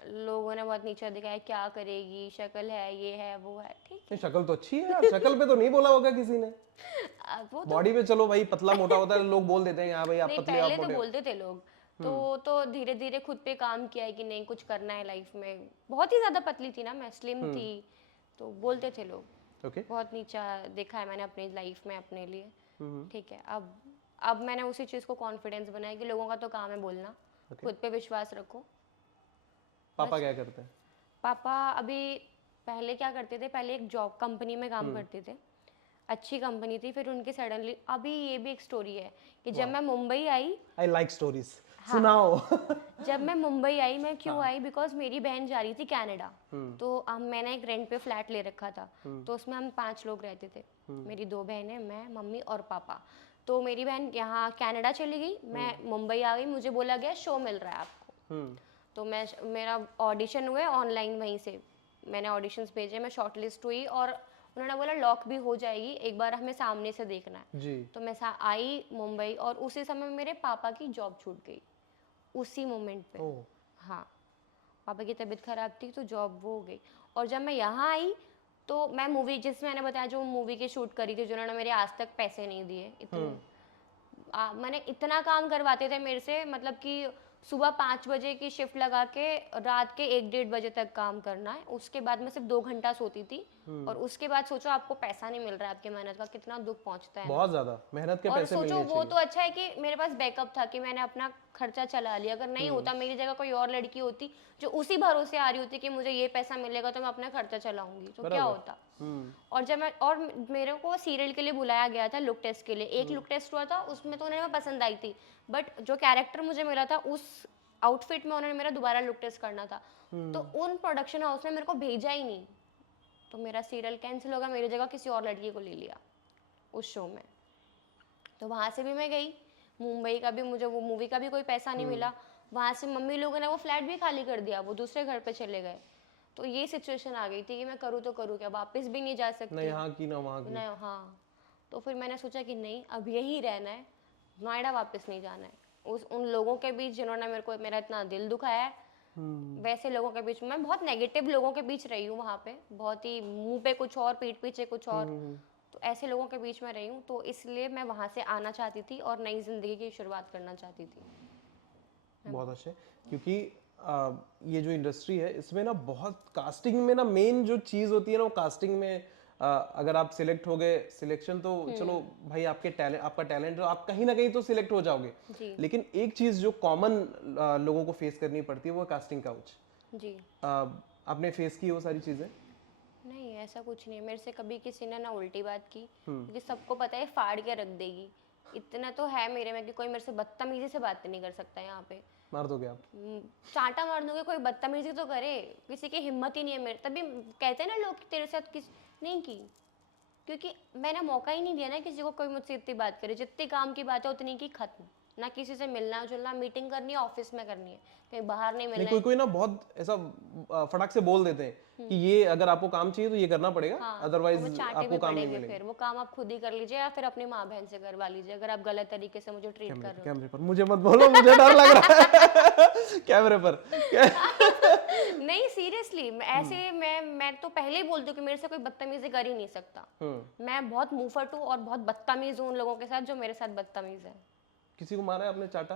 लोगों ने बहुत नीचा दिखाया, क्या करेगी, शक्ल है, ये है, वो है। ठीक नहीं, शक्ल तो अच्छी है यार, शक्ल पे तो नहीं बोला होगा किसी ने। है। वो तो बॉडी पे चलो भाई, पतला मोटा होता है लोग बोल देते हैं हाँ भाई आप नहीं, पतले आप पहले तो मोटे हो। बोलते थे लोग। तो धीरे धीरे खुद पे काम किया है कि नहीं, कुछ करना है लाइफ में। बहुत ही ज़्यादा पतली थी ना मैं, स्लिम थी, तो बोलते थे लोग। ओके। बहुत नीचा देखा है मैंने अपनी लाइफ में अपने लिए। ठीक है, अब मैंने उसी चीज़ को कॉन्फिडेंस बनाया कि लोगों का तो काम है बोलना, खुद पे विश्वास रखो। पापा क्या करते हैं? पापा अभी, पहले क्या करते थे, पहले एक जॉब कंपनी में काम करते थे, अच्छी कंपनी थी। फिर उनकी सडनली, अभी ये भी एक स्टोरी है कि जब मैं मुंबई आई, आई लाइक स्टोरीज, हाँ, सुनाओ। जब मैं मुंबई आई, मैं क्यों आई, बिकॉज मेरी बहन जा रही थी कनाडा। तो मैंने एक रेंट पे फ्लैट ले रखा था, तो उसमें हम 5 लोग रहते थे। मेरी 2 बहनें, मैं, मम्मी और पापा। तो मेरी बहन यहाँ कनाडा चली गई, मैं मुंबई आ गई। मुझे बोला गया शो मिल रहा है आपको, तो मेरा ऑडिशन हुए ऑनलाइन, वहीं से मैंने ऑडिशंस भेजे, मैं शॉर्टलिस्ट हुई और उन्होंने बोला लॉक भी हो जाएगी, एक बार हमें सामने से देखना है। जी। तो मैं आई मुंबई और उसी समय मेरे पापा की जॉब छूट गई, उसी मोमेंट पे। ओह, हाँ, पापा की तबीयत खराब थी तो जॉब वो हो गई। और जब मैं यहाँ आई तो मैं मूवी, जिसमें मैंने बताया जो मूवी की शूट करी थी, जिन्होंने मेरे आज तक पैसे नहीं दिए, इतने मैंने इतना काम करवाते थे मेरे से, मतलब कि सुबह 5 बजे की शिफ्ट लगा के रात के 1-1:30 बजे तक काम करना है। उसके बाद मैं सिर्फ 2 घंटा सोती थी, और उसके बाद सोचो आपको पैसा नहीं मिल रहा है आपकी मेहनत का, कितना दुख पहुंचता है ना। बहुत ज्यादा मेहनत के और पैसे सोचो मिलने वो चाहिए। तो अच्छा है कि मेरे पास बैकअप था कि मैंने अपना खर्चा चला लिया। अगर नहीं होता, मेरी जगह कोई और लड़की होती जो उसी भरोसे आ रही होती कि मुझे ये पैसा मिलेगा तो मैं अपना खर्चा चलाऊंगी, तो क्या बराबर। होता। और जब मैं, और मेरे को सीरियल के लिए बुलाया गया था लुक टेस्ट के लिए, एक लुक टेस्ट हुआ था, उसमें तो उन्हें मैं पसंद आई थी, बट जो कैरेक्टर मुझे मिला था उस आउटफिट में उन्होंने मेरा दोबारा लुक टेस्ट करना था, तो उन प्रोडक्शन हाउस ने मेरे को भेजा ही नहीं, तो मेरा सीरियल कैंसिल होगा, मेरी जगह किसी और लड़की को ले लिया उस शो में। तो वहाँ से भी मैं गई, मुंबई का भी मुझे वो मूवी का भी कोई पैसा नहीं मिला। वहाँ से मम्मी लोगों ने वो फ्लैट भी खाली कर दिया, वो दूसरे घर पे चले गए। तो ये सिचुएशन आ गई थी कि मैं करूँ तो करूँ क्या, वापस भी नहीं जा ना सकती, यहाँ की ना वहाँ की। ना, हाँ। तो फिर मैंने सोचा कि नहीं, अब यहीं रहना है, नोएडा वापस नहीं जाना है। उन लोगों के बीच जिन्होंने मेरा इतना दिल दुखाया है, वैसे लोगों के बीच, मैं बहुत नेगेटिव लोगों के बीच रही हूँ वहाँ पे, बहुत ही मुंह पे कुछ और पीठ पीछे कुछ और, तो ऐसे लोगों के बीच में रही हूँ, तो इसलिए मैं वहाँ से आना चाहती थी और नई जिंदगी की शुरुआत करना चाहती थी। बहुत अच्छे, क्योंकि ये जो इंडस्ट्री है इसमें ना बहुत कास्टिंग में ना मेन जो चीज होती है ना वो कास्टिंग में, अगर आप सिलेक्ट हो गए, सिलेक्शन तो चलो भाई आपके टैलेंट, आपका टैलेंट है, आप कहीं ना कहीं तो सिलेक्ट हो जाओगे, जी लेकिन एक चीज जो कॉमन लोगों को फेस करनी पड़ती है वो कास्टिंग काउच। जी। आपने फेस की वो सारी चीजें? नहीं, ऐसा कुछ नहीं है मेरे से कभी किसी ने ना उल्टी बात की, क्योंकि सबको पता है फाड़ के रख देगी। इतना तो है मेरे में कि कोई मेरे से बदतमीजी से बात नहीं कर सकता यहाँ पे। मार दोगे आप? चांटा मार दूंगे, कोई बदतमीजी तो करे, किसी की हिम्मत ही नहीं है मेरे, तभी कहते हैं ना लोग कि तेरे साथ किस नहीं की, क्योंकि मैंने मौका ही नहीं दिया ना किसी को कोई मुझसे इतनी बात करे। जितनी काम की बात है उतनी की खत्म। ना किसी से मिलना जुलना, मीटिंग करनी है ऑफिस में करनी है, कहीं बाहर नहीं नहीं, मिलना कोई है। कोई ना बहुत ऐसा फटाक से बोल देते हैं कि ये अगर आपको काम चाहिए तो ये करना पड़ेगा, हाँ, अदरवाइज तो वो चाटे आपको भी काम नहीं पड़ेंगे मिलेगा। फिर। वो काम आप खुद ही कर लीजिए या फिर अपनी माँ बहन से करवा लीजिए अगर आप गलत तरीके से मुझे ट्रीट कर रहे हो। कैमरे पर मुझे मत बोलो, मुझे डर लग रहा है कैमरे पर। नहीं सीरियसली, ऐसे मैं तो पहले ही बोलती हूँ कि मेरे से कोई बदतमीजी कर ही नहीं सकता। मैं बहुत मुंहफट हूँ और बहुत बदतमीज हूँ उन लोगों के साथ जो मेरे साथ बदतमीज है। किसी को मारा है आपने चाटा?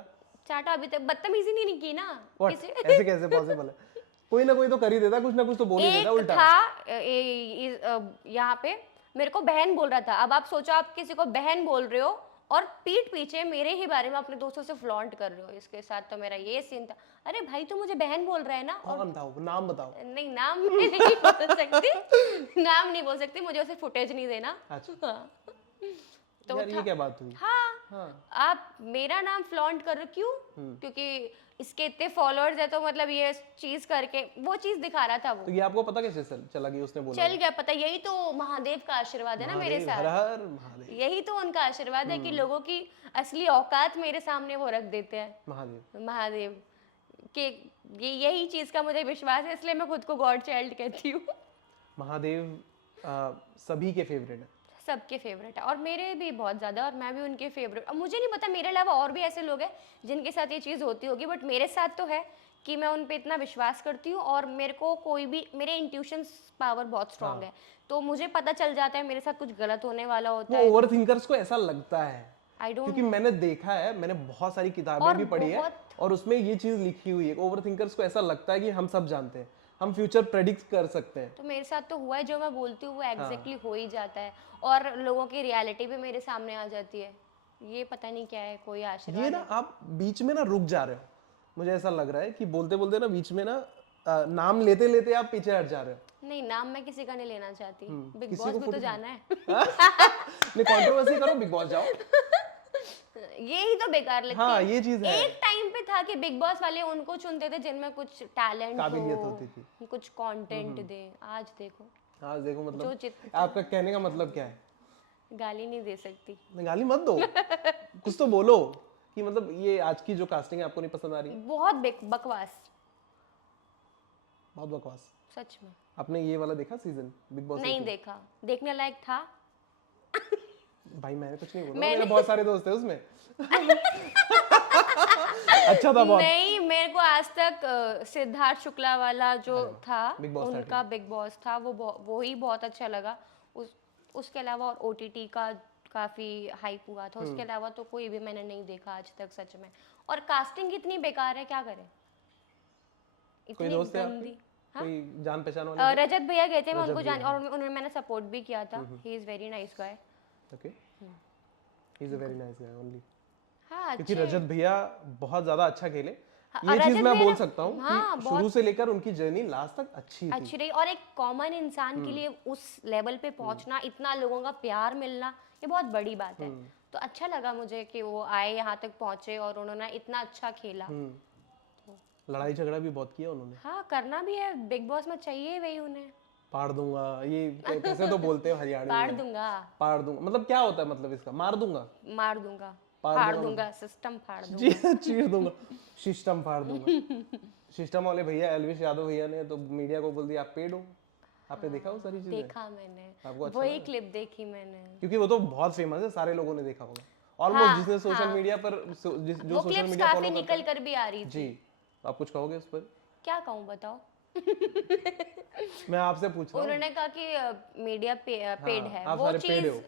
चाटा अभी तक बदतमीजी नहीं की ना What? ऐसे कैसे पॉसिबल है? कोई ना कोई तो कर ही देता, कुछ ना कुछ तो बोल ही देता एक उल्टा। था यहाँ पे मेरे को बहन बोल रहा था। अब आप सोचो, आप किसी को बहन बोल रहे हो और पीठ पीछे मेरे ही बारे में अपने दोस्तों से फ्लॉन्ट कर रहे हो। इसके साथ तो मेरा ये सीन था। अरे भाई तू मुझे बहन बोल रहा है ना। और कौन था वो? नाम बताओ। नहीं, नाम मैं नहीं बोल सकती, नाम नहीं बोल सकती, मुझे उसे फुटेज नहीं देना। अच्छा। हाँ। तो यार ये क्या बात हुई? हाँ, हाँ। आप मेरा नाम फ्लॉन्ट कर रहे हो, क्यों? क्योंकि इसके इतने फॉलोअर्स है तो मतलब ये चीज करके वो चीज दिखा रहा था वो। तो ये आपको पता कैसे चला कि उसने बोला? चल गया पता। यही तो महादेव का आशीर्वाद है ना मेरे महादेव, हर साथ। हर महादेव। यही तो उनका आशीर्वाद है कि लोगों की असली औकात मेरे सामने वो रख देते हैं। महादेव। महादेव के यही चीज का मुझे विश्वास है, इसलिए मैं खुद को गॉड चाइल्ड कहती हूँ। महादेव सभी के फेवरेट है। सबके फेवरेट है और मेरे भी बहुत ज़्यादा, और मैं भी उनके फेवरेट। अब मुझे नहीं पता मेरे अलावा और भी ऐसे लोग हैं जिनके साथ ये चीज़ होती होगी, बट मेरे साथ तो है कि मैं उन पे इतना विश्वास करती हूँ और मेरे को कोई भी, मेरे इंट्यूशंस पावर बहुत स्ट्रांग है, तो मुझे पता चल जाता है मेरे साथ कुछ गलत होने वाला होता वो है। ओवर थिंकर्स को ऐसा लगता है, आई डोंट क्योंकि मैंने देखा है, मैंने बहुत सारी किताबें भी पढ़ी है और उसमें ये चीज लिखी हुई है। ओवर थिंकर्स को ऐसा लगता है कि हम सब जानते हैं, हम फ्यूचर प्रेडिक्ट कर सकते हैं। तो मेरे साथ तो हुआ है, जो मैं बोलती हूँ वो एग्जैक्टली हो ही जाता है और लोगों की रियलिटी भी मेरे सामने आ जाती है। ये पता नहीं क्या है, कोई आशीर्वाद ये ना आप बीच में ना रुक जा रहे हो, मुझे ऐसा लग रहा है कि बोलते बोलते ना बीच में ना नाम लेते लेते आप पीछे हट जा रहे हो। नहीं, नाम मैं किसी का नहीं लेना चाहती। बिग किसी बॉस को में तो फुट- जाना है। नहीं, कंट्रोवर्सी करो, बिग बॉस जाओ। यही तो बेकार लगती हाँ, है। ये चीज है। एक टाइम पे था कि बिग बॉस वाले उनको चुनते थे जिनमें कुछ टैलेंट काबिलियत हो, होती थी, कुछ कंटेंट दे। आज देखो, हाँ देखो, जो मतलब जित आपका कहने का मतलब क्या है? गाली नहीं दे सकती। नहीं, गाली मत दो, कुछ तो बोलो कि मतलब ये आज की जो कास्टिंग है आपको नहीं पसंद आ रही है? बहुत बकवास, बहुत बकवास। सच में। आपने ये वाला देखा सीजन बिग बॉस? नहीं देखा, देखने लायक था। भाई मैंने कुछ नहीं बोला, मेरे बहुत सारे दोस्त हैं उसमें। अच्छा था बहुत। नहीं, मेरे को आज तक सिद्धार्थ शुक्ला वाला जो था बिग बॉस उनका बिग बॉस था, वो ही बहुत अच्छा लगा। उसके अलावा और ओटीटी का काफी हाइप हुआ था। उसके अलावा तो कोई भी मैंने नहीं देखा आज तक, सच में। और कास्टिंग इतनी बेकार है, क्या करें? कोई इतनी गंदी गंदी। कोई जान पहचान वाले? रजत भैया गए थे, मैं उनको जान, और उन्होंने मैंने सपोर्ट भी किया था। ही is very nice guy. Okay, he is a very nice guy only. हाँ, क्योंकि रजत भैया बहुत ज्यादा अच्छा खेले, हाँ, ये चीज रजत मैं भैया बोल ने- सकता हूँ हाँ, कि शुरू से लेकर उनकी जर्नी लास्ट तक अच्छी थी। अच्छी रही। और एक कॉमन इंसान के लिए उस लेवल पे पहुंचना, इतना लोगों का प्यार मिलना, ये बहुत बड़ी बात है। तो अच्छा लगा मुझे कि वो आए, यहाँ तक पहुंचे और उन्होंने इतना अच्छा खेला। लड़ाई झगड़ा भी बहुत किया उन्होंने। हाँ, करना भी है, बिग बॉस में चाहिए वही उन्हें। पाड़ दूंगा, ये कैसे तो बोलते हैं हरियाणवी पाड़ में। दूंगा, पाड़ दूंगा मतलब क्या होता है? मतलब इसका मार दूंगा, मार दूंगा, पाड़ फाड़ दूंगा दूंगा, सिस्टम फाड़ दूंगा। जी चीर दूंगा, सिस्टम फाड़ दूंगा। सिस्टम वाले भैया एलविश यादव भैया ने तो मीडिया को बोल दिया आप पेड हो। आपने देखा वो सारी चीजें? देखा मैंने, आपको अच्छा वही क्लिप देखी मैंने। क्योंकि वो तो बहुत फेमस है, सारे लोगों ने देखा होगा ऑलमोस्ट। जिसने सोशल मीडिया पर जो वो सोशल क्लिप्स मीडिया काफी फॉलो करता निकल है। कर भी आ रही थी। जी, आप कुछ कहोगे उस पर? क्या कहूँ बताओ? मैं आपसे पूछ रहा हूँ। उन्होंने कहा कि मीडिया पेड है, आप सारे पेड हो।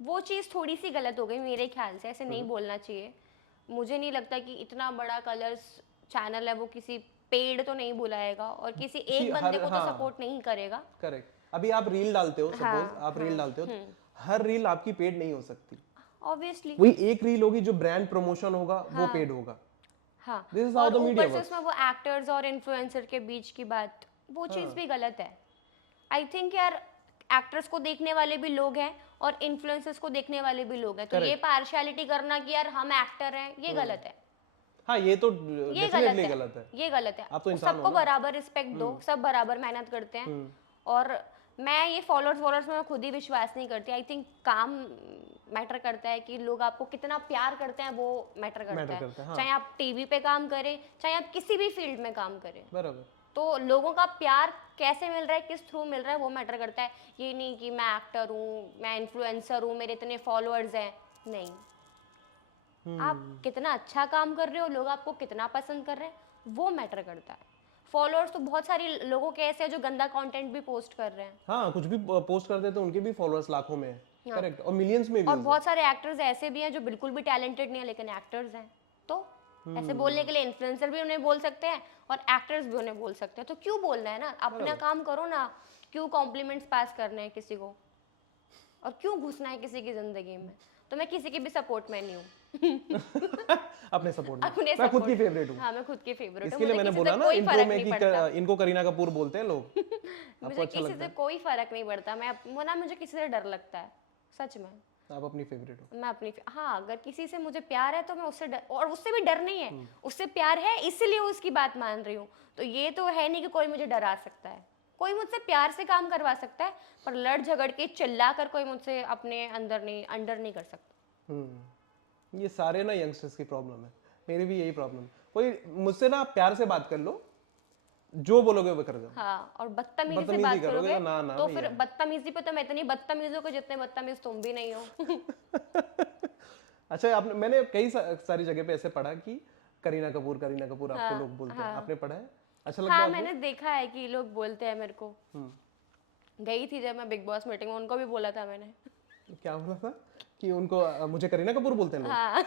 वो चीज थोड़ी सी गलत हो गई मेरे ख्याल से। ऐसे नहीं बोलना चाहिए। मुझे नहीं लगता कि इतना बड़ा कलर्स चैनल है वो किसी पेड तो नहीं बुलाएगा और किसी एक बंदे को तो सपोर्ट नहीं करेगा। करेक्ट। अभी आप रील डालते हो, सपोज आप रील डालते हो, तो हर रील आपकी पेड नहीं हो सकती। ऑब्वियसली। वही एक रील होगी जो ब्रांड प्रमोशन होगा, वो पेड होगा। हाँ, This is how और the media ऊपर से works. उसमें वो एक्टर्स और इन्फ्लुएंसर के बीच की बात, वो चीज़ भी गलत है। आई थिंक यार, एक्टर्स को देखने वाले भी लोग हैं और इन्फ्लुएंसर्स को देखने वाले भी लोग हैं, तो ये पार्शियलिटी करना कि यार हम एक्टर हैं, ये गलत है। हाँ, ये तो ये डेफिनेटली गलत है। ये गलत है। आप तो इंसान हो सबको ना। बराबर रिस्पेक्ट दो, सब बराबर मेहनत करते हैं। और मैं ये फॉलोअर्स में मैं खुद ही विश्वास नहीं करती। आई थिंक काम मैटर करता है कि लोग आपको कितना प्यार करते हैं, वो मैटर करता मैटर है। करता है, हाँ। चाहे आप टीवी पे काम करें, चाहे आप किसी भी फील्ड में काम करें, बराबर। तो लोगों का प्यार कैसे मिल रहा है, किस थ्रू मिल रहा है, वो मैटर करता है। ये नहीं कि मैं एक्टर हूँ, मैं इन्फ्लुएंसर हूँ, मेरे इतने फॉलोअर्स हैं, नहीं। आप कितना अच्छा काम कर रहे हो, लोग आपको कितना पसंद कर रहे हैं, वो मैटर करता है। फॉलोअर्स तो बहुत सारे लोगों के ऐसे हैं जो गंदा कंटेंट भी पोस्ट कर रहे हैं। हाँ, कुछ भी पोस्ट कर देते हैं, उनके भी फॉलोअर्स लाखों में है। हाँ। करेक्ट, और मिलियंस में और व्यूज है। बहुत सारे एक्टर्स ऐसे भी हैं जो बिल्कुल भी टैलेंटेड नहीं है लेकिन एक्टर्स हैं। तो ऐसे बोलने के लिए इन्फ्लुएंसर भी उन्हें बोल सकते हैं और एक्टर्स भी उन्हें बोल सकते हैं। तो क्यों बोलना है ना, अपना काम करो ना। क्यों कॉम्प्लीमेंट्स पास करने हैं किसी को, और क्यों घुसना है किसी की जिंदगी में। तो मैं किसी की भी सपोर्ट में नहीं हूँ। अपने सपोर्ट में अपने मैं खुद की support- फेवरेट हूँ। हाँ, मैं खुद की फेवरेट हूँ। इसके लिए मुझे मैंने किसी बोला से ना कोई इंट्रो फर्क में नहीं कि पड़ता। इनको करीना कपूर बोलते हैं लोग। आपको मुझे अच्छा किसी लगता से है? कोई फर्क नहीं पड़ता। मुझे किसी से डर लगता है, सच में। आप अपनी फेवरेट हो। मैं अपनी हाँ, अगर किसी से मुझे प्यार है तो मैं उससे डर, और उससे भी डर नहीं है, उससे प्यार है इसलिए उसकी बात मान रही हूँ। तो ये तो है नहीं कि कोई मुझे डरा सकता है। कोई मुझसे प्यार से काम करवा सकता है, पर लड़ झगड़ के चिल्ला कर कोई मुझसे अपने अंडर नहीं कर सकता। ये सारे ना यंगस्टर्स की प्रॉब्लम है, मेरी भी यही प्रॉब्लम। कोई मुझसे ना प्यार से बात कर लो, जो बोलोगे वो कर दो। हाँ, और बदतमीजी से बदतमीजी बात करोगे करोगे तो ना तो भैया। फिर बदतमीजी पे तो मैं इतनी बदतमीज हूँ कि जितने बदतमीज तुम भी नहीं हो। अच्छा, आपने मैंने कई सारी जगह पे ऐसे पढ़ा कि करीना कपूर आपको लोग बोलते हैं, हाँ। आपने पढ़ा है? अच्छा लगता हाँ, है आपको? मैंने देखा है कि लोग बोलते हैं मेरे को। गई थी जब मैं बिग बॉस मीटिंग में, उनको भी बोला था मैंने। क्या बोला था कि उनको मुझे करीना कपूर बोलते हैं लोग? हाँ।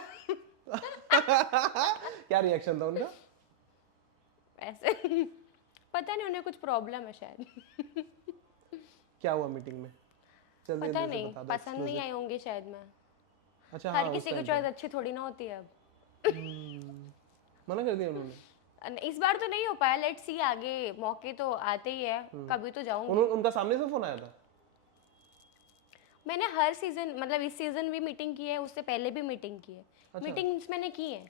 क्या रिएक्शन था उनका? ऐसे पता नहीं, उन्हें कुछ प्रॉब्लम है शायद। क्या हुआ मीटिंग में? जल्दी पता जल्दी से नहीं, बता दो, पसंद नहीं exclusive। आई होंगी शायद मैं। अच्छा, हर हाँ, उस किसी की टाइम चॉइस पे अच्छी थोड़ी ना होती है अब। मना कर दिया उन्होंने। इस बार तो नहीं हो पाया, लेट्स सी, आगे मौके तो आते ही है, कभी तो जाऊंगी। उनका सामने से फोन आया था? मैंने हर सीजन, मतलब इस सीजन भी मीटिंग की है, उससे पहले भी मीटिंग की है। मीटिंग्स मैंने की है।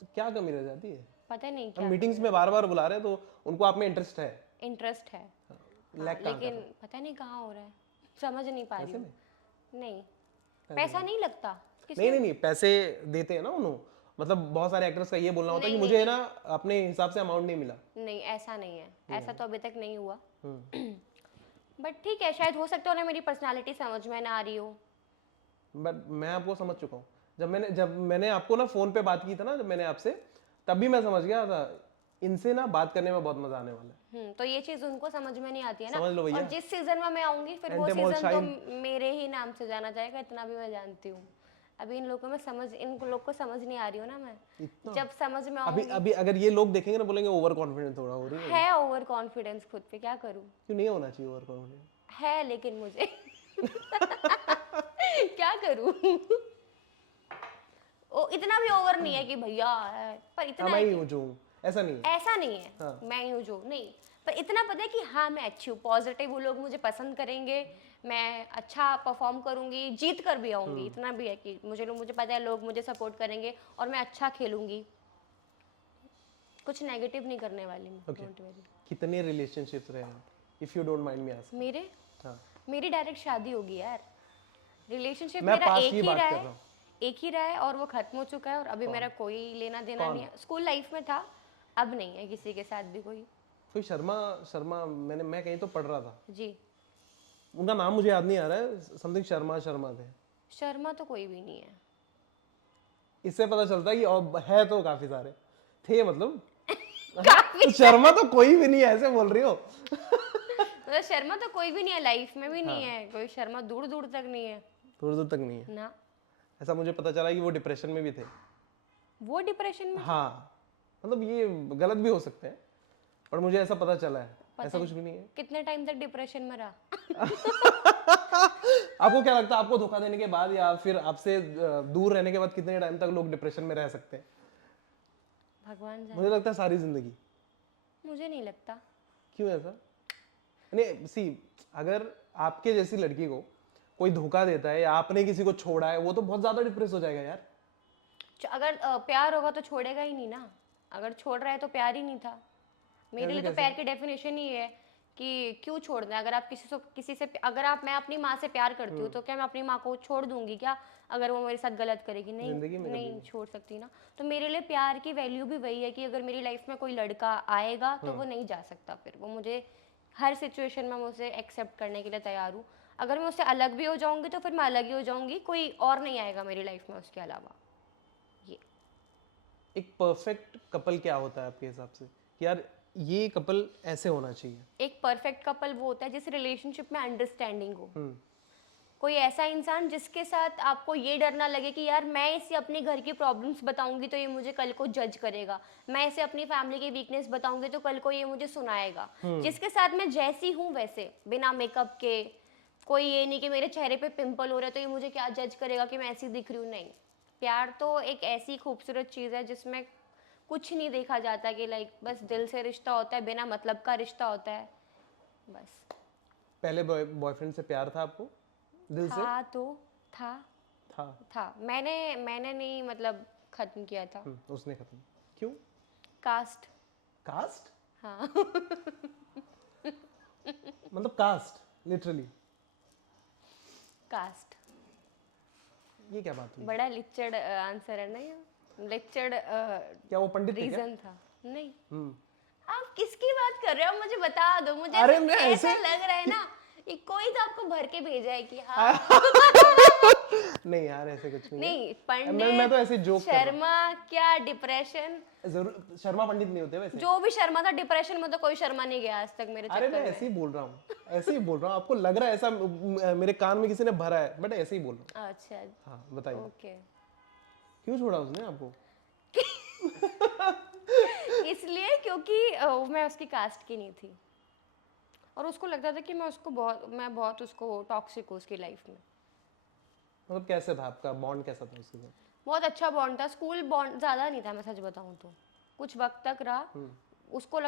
तो क्या कमी रह जाती है? पता नहीं हम क्या मीटिंग्स में बार बार बुला रहे हैं तो उनको आप में इंटरेस्ट है। इंटरेस्ट है। हाँ, लैक कहाँ कर लेकिन रहे हैं? पता नहीं कहाँ हो रहा है, समझ नहीं पा रही पैसे हूँ। में? नहीं, पैसा नहीं लगता नहीं नहीं नहीं, पैसे देते हैं ना उन्होंने। मतलब बहुत सारे एक्टर्स का ये बोलना होता है कि मुझे है ना अपने हिसाब से अमाउंट नहीं मिला। नहीं, ऐसा नहीं है, ऐसा तो अभी तक नहीं हुआ। बट ठीक है, शायद हो सकता है उन्हें मेरी पर्सनालिटी समझ में ना आ रही हो। बट मैं आपको समझ चुका हूँ। जब मैंने आपको ना फोन पे बात की था ना, जब मैंने आपसे, तब भी मैं समझ गया था इनसे ना बात करने में बहुत मजा आने वाला है। तो ये चीज उनको समझ में नहीं आती है ना। समझ लो भैया। और जिस सीजन में मैं आऊंगी फिर वो एंटेमॉल सीजन तो शाइन। मेरे ही नाम से जाना जाएगा, इतना भी मैं जानती हूँ। अभी इन लोग को समझ नहीं आ रही हो ना मैं। जब समझ में अभी आऊंगी। अभी अगर ये लोग देखेंगे ना, बोलेंगे ओवर कॉन्फिडेंट थोड़ा हो रही है। है ओवर कॉन्फिडेंस खुद पे, क्या करूँ। क्यों नहीं होना चाहिए ओवर कॉन्फिडेंट? है लेकिन मुझे क्या करूँ। ओ, इतना भी ओवर नहीं है कि भैया है, पर इतना मैं है ही कि हूँ जो हूँ, ऐसा नहीं है। ऐसा नहीं है मैं ही हूँ जो नहीं, पर इतना पता है कि हाँ मैं अच्छी हूँ, पॉजिटिव हूँ, लोग मुझे पसंद करेंगे, मैं अच्छा परफॉर्म करूंगी, जीत कर भी आऊंगी। इतना भी है कि मुझे पता है लोग मुझे सपोर्ट करेंगे और मैं अच्छा खेलूंगी। कुछ नेगेटिव नहीं करने वाली मैं, डोंट वरी। कितने रिलेशनशिप्स रहे हैं, if you don't mind me asking? मेरे हाँ, मेरी डायरेक्ट शादी होगी यार। रिलेशनशिप मैं मेरा पास एक की ही बात रहा कर है, रहा हूँ। एक ही रहा है और वो खत्म हो चुका है, और अभी मेरा कोई लेना देना नहीं है। स्कूल लाइफ में था, अब नहीं है किसी के साथ भी कोई शर्मा शर्मा, मैं कहीं तो पढ़ रहा था, जी। उनका नाम मुझे याद नहीं आ रहा है, समथिंग शर्मा शर्मा थे। शर्मा तो कोई भी नहीं है। इससे पता चलता है कि और है तो काफी सारे थे, मतलब तो शर्मा तो कोई भी नहीं है, ऐसे बोल रही हो? मतलब शर्मा तो कोई भी नहीं है, लाइफ में भी नहीं है कोई शर्मा, दूर दूर तक नहीं है दूर दूर तक नहीं है। ना। ऐसा मुझे पता चला कि वो डिप्रेशन में भी थे। वो डिप्रेशन में? हाँ, मतलब ये गलत भी हो सकते हैं, पर मुझे ऐसा पता चला है, ऐसा कुछ भी नहीं है। कितने टाइम तक डिप्रेशन में रहा? आपको क्या लगता है, आपको धोखा देने के बाद या फिर आपसे दूर रहने के बाद कितने टाइम तक लोग डिप्रेशन में रह सकते हैं? भगवान जाने। मुझे लगता है सारी जिंदगी। मुझे नहीं लगता। क्यों ऐसा? नहीं सी, अगर आपके जैसी लड़की को कोई धोखा देता है या आपने किसी को छोड़ा है, वो तो बहुत ज्यादा डिप्रेस हो जाएगा यार। अगर प्यार होगा तो छोड़ेगा ही नहीं ना। अगर छोड़ रहा है तो प्यार ही नहीं था। मेरे लिए तो प्यार की डेफिनेशन ही है कि क्यों छोड़ना है। अगर आप किसी से अगर आप मैं अपनी माँ से प्यार करती हूँ तो क्या मैं अपनी माँ को छोड़ दूंगी क्या अगर वो मेरे साथ गलत करेगी? नहीं, जिंदगी में कभी नहीं नहीं। छोड़ सकती ना। तो मेरे लिए प्यार की वैल्यू भी वही है कि अगर मेरी लाइफ में कोई लड़का आएगा तो वो नहीं जा सकता, फिर वो मुझे हर सिचुएशन में मुझे एक्सेप्ट करने के लिए तैयार हूँ। अगर मैं उससे अलग भी हो जाऊंगी तो फिर मैं अलग ही हो जाऊंगी, कोई और नहीं आएगा मेरी लाइफ में उसके अलावा। ये एक परफेक्ट कपल क्या होता है आपके हिसाब से कि यार ये कपल ऐसे होना चाहिए? एक परफेक्ट कपल वो होता है जिस रिलेशनशिप में अंडरस्टैंडिंग हो। हम्म। कोई ऐसा इंसान जिसके साथ आपको ये डर ना लगे कि यार मैं इसे अपने घर की प्रॉब्लम्स बताऊंगी तो ये मुझे कल को जज करेगा, मैं इसे अपनी फैमिली की वीकनेस बताऊंगी तो कल को ये मुझे सुनाएगा। जिसके साथ मैं जैसी हूँ वैसे, बिना मेकअप के, कोई ये नहीं कि मेरे चेहरे पे पिंपल हो रहा है तो ये मुझे क्या जज करेगा कि मैं ऐसी दिख रही हूँ। नहीं, प्यार तो एक ऐसी खूबसूरत चीज़ है जिसमें कुछ नहीं देखा जाता कि लाइक बस दिल से रिश्ता होता है, बिना मतलब का रिश्ता होता है बस। पहले बॉयफ्रेंड से प्यार था आपको दिल से? था तो था था। था मैंने नहीं मतलब खत्म किया था। उसने खत्म क्यों? कास्ट। कास्ट? हाँ। मतलब कास्ट लिटरली? कास्ट ये क्या बात हुई? बड़ा लिचड़ आंसर है ना ये, लिचड़ क्या वो पंडित थे क्या? रीजन था। नहीं, हम्म। आप किसकी बात कर रहे हो मुझे बता दो। मुझे अरे ऐसा मैं ऐसा ऐसे- लग रहा है ना कि कोई तो आपको भर के भेजा है कि हाँ। नहीं यार ऐसे कुछ नहीं नहीं, है। पंडित मैं तो ऐसे जोक कर रहा शर्मा क्या डिप्रेशन, हूँ। जरूर शर्मा पंडित नहीं होते वैसे। जो भी शर्मा था डिप्रेशन में तो कोई शर्मा नहीं गया आज तक मेरे अरे मैं चक्कर ऐसे में। ही बोल रहा हूँ, ऐसे ही बोल रहा हूँ। आपको लग रहा है ऐसा मेरे कान में किसी ने भरा है, बट ऐसे ही बोल रहा हूँ। अच्छा, हाँ बताइए। ओके। क्यों छोड़ा उसने आपको? इसलिए क्योंकि मैं उसकी कास्ट की नहीं थी और उसको लगता था कि मैं बहुत उसको टॉक्सिक हूँ उसकी लाइफ में। मतलब कैसे था आपका बॉन्ड, कैसा था उसके साथ? बहुत अच्छा बॉन्ड था, स्कूल बॉन्ड ज़्यादा नहीं था, मैं सच बताऊँ तो कुछ वक्त तक रहा। उसको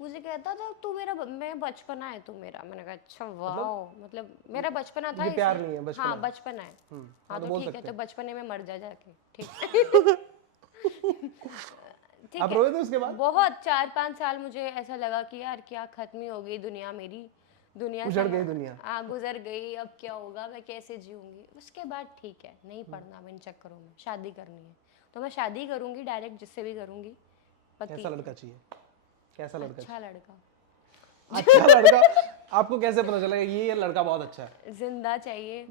मुझे कहता था तू मेरा मैं बचपना है तू मेरा। मैंने कहा अच्छा वाह, मतलब मेरा बचपना था ये प्यार इसलिए। नहीं है, बचपना हाँ है। बचपना है। हाँ तो तो बोल ठीक है, सकते तो हैं। बचपने में मर जा जाके, ठीक ठीक आप है। रोए थे उसके बाद? बहुत 4-5 साल मुझे ऐसा लगा कि यार क्या खत्म ही हो गई दुनिया मेरी, दुनिया से उजड़ गई दुनिया। हाँ गुजर गई, अब क्या होगा, मैं कैसे जीऊंगी। उसके बाद ठीक है, नहीं पढ़ना अब इन चक्करों में, शादी करनी है तो मैं शादी करूंगी डायरेक्ट, जिससे भी करूंगी पति। कैसा लड़का चाहिए? कैसा लड़का अच्छा लड़का, चाहिए? अच्छा लड़का। आपको कैसे पता चला ये लड़का बहुत अच्छा है? जिंदा चाहिए,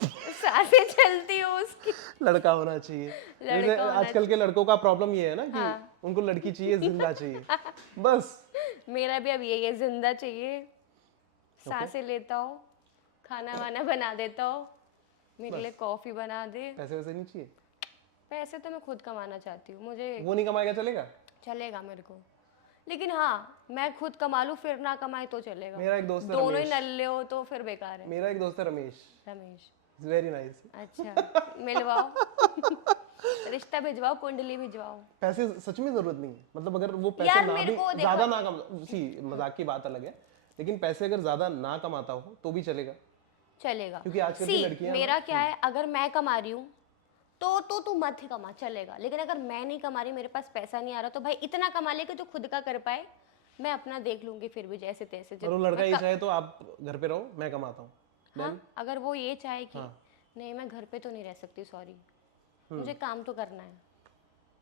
सांसें चलती हो उसकी। लड़का होना चाहिए। जैसे लड़का होना आजकल के लड़कों का प्रॉब्लम ये है ना कि हाँ। उनको लड़की चाहिए, जिंदा चाहिए बस। मेरा भी अब यही है, जिंदा चाहिए, सांसें लेता हो, खाना वाना बना देता हो, मेरे लिए कॉफी बना दे। पैसे वैसे नहीं चाहिए? पैसे तो मैं खुद कमाना चाहती हूँ, मुझे वो नहीं कमाएगा चलेगा? चलेगा मेरे को, लेकिन हाँ मैं खुद कमा लूँ फिर ना कमाए तो चलेगा। मेरा एक दोस्त है दोनों ही रमेश। नल्ले हो तो फिर बेकार है। मेरा एक दोस्त है रमेश, रमेश, वेरी नाइस। अच्छा मिलवाओ। रिश्ता भिजवाओ, कुंडली भिजवाओ। पैसे सच में जरूरत नहीं है, मतलब अगर वो पैसे यार ना मेरे भी को देखो, ज्यादा ना कमा, सी मजाक की बात अलग है, लेकिन पैसे अगर ज्यादा ना कमाता हो तो भी चलेगा। चलेगा। क्योंकि आजकल की लड़कियां मेरा क्या है, अगर मैं कमा रही हूँ तो तू मत ही कमा, चलेगा। लेकिन अगर मैं नहीं कमा रही, मेरे पास पैसा नहीं आ रहा, तो भाई इतना कमा ले कि तू खुद का कर पाए, मैं अपना देख लूंगी फिर भी जैसे तैसे। और वो लड़का ये चाहे तो आप घर पे रहो, मैं कमाता हूँ। हाँ, अगर वो ये चाहे कि नहीं मैं घर पे तो नहीं रह सकती, सॉरी मुझे काम तो करना है,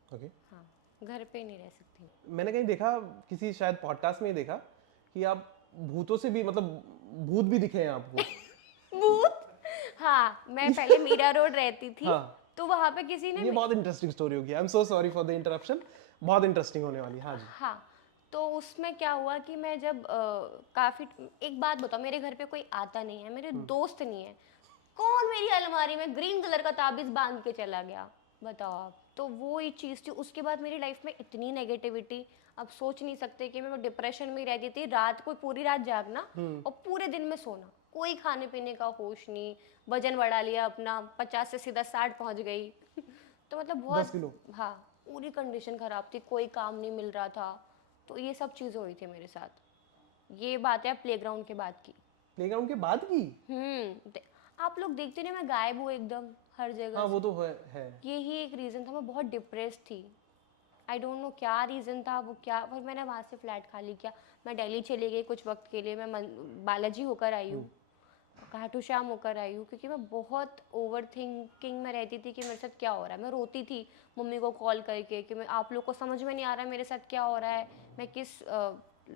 ओके। हाँ घर पे नहीं रह सकती। मैंने कहीं देखा, किसी शायद पॉडकास्ट में ही देखा कि आप भूतों से भी, मतलब भूत भी दिखे हैं आपको। भूत, हाँ मैं पहले मीरा रोड रहती थी। हाँ। तो वहां पे किसी ने ये बहुत इंटरेस्टिंग स्टोरी होगी, I am so sorry for the interruption, बहुत इंटरेस्टिंग होने वाली। हाँ जी। हाँ, तो उसमें क्या हुआ कि मैं जब काफी, एक बात बताओ, मेरे घर पे कोई आता नहीं है, मेरे दोस्त नहीं है, कौन मेरी अलमारी में ग्रीन कलर का ताबीज बांध के चला गया बताओ आप। तो वो ही चीज़ थी। उसके बाद मेरी लाइफ में इतनी नेगेटिविटी, आप सोच नहीं सकते कि मैं डिप्रेशन में ही रहती थी, रात को पूरी रात जागना और पूरे दिन में सोना, कोई खाने पीने का होश नहीं, वजन बढ़ा लिया अपना, 50 से सीधा 60 पहुंच गई। तो मतलब 10 बहुत, किलो। हाँ पूरी कंडीशन खराब थी, कोई काम नहीं मिल रहा था। तो ये सब चीज़ें हुई थी मेरे साथ। ये बात है प्लेग्राउंड के बाद की। प्लेग्राउंड के बाद की? आप लोग देखते नहीं, मैं गायब हूँ एकदम हर जगह हाँ से। वो तो है। यही एक रीज़न था, मैं बहुत डिप्रेस थी। आई डोंट नो क्या रीज़न था वो, क्या, फिर मैंने वहाँ से फ्लैट खाली किया, मैं दिल्ली चली गई कुछ वक्त के लिए, मैं बालाजी होकर आई हूँ, खाटू श्याम होकर आई हूँ, क्योंकि मैं बहुत ओवर थिंकिंग में रहती थी कि मेरे साथ क्या हो रहा है। मैं रोती थी मम्मी को कॉल करके कि मैं, आप लोग को समझ में नहीं आ रहा है मेरे साथ क्या हो रहा है, मैं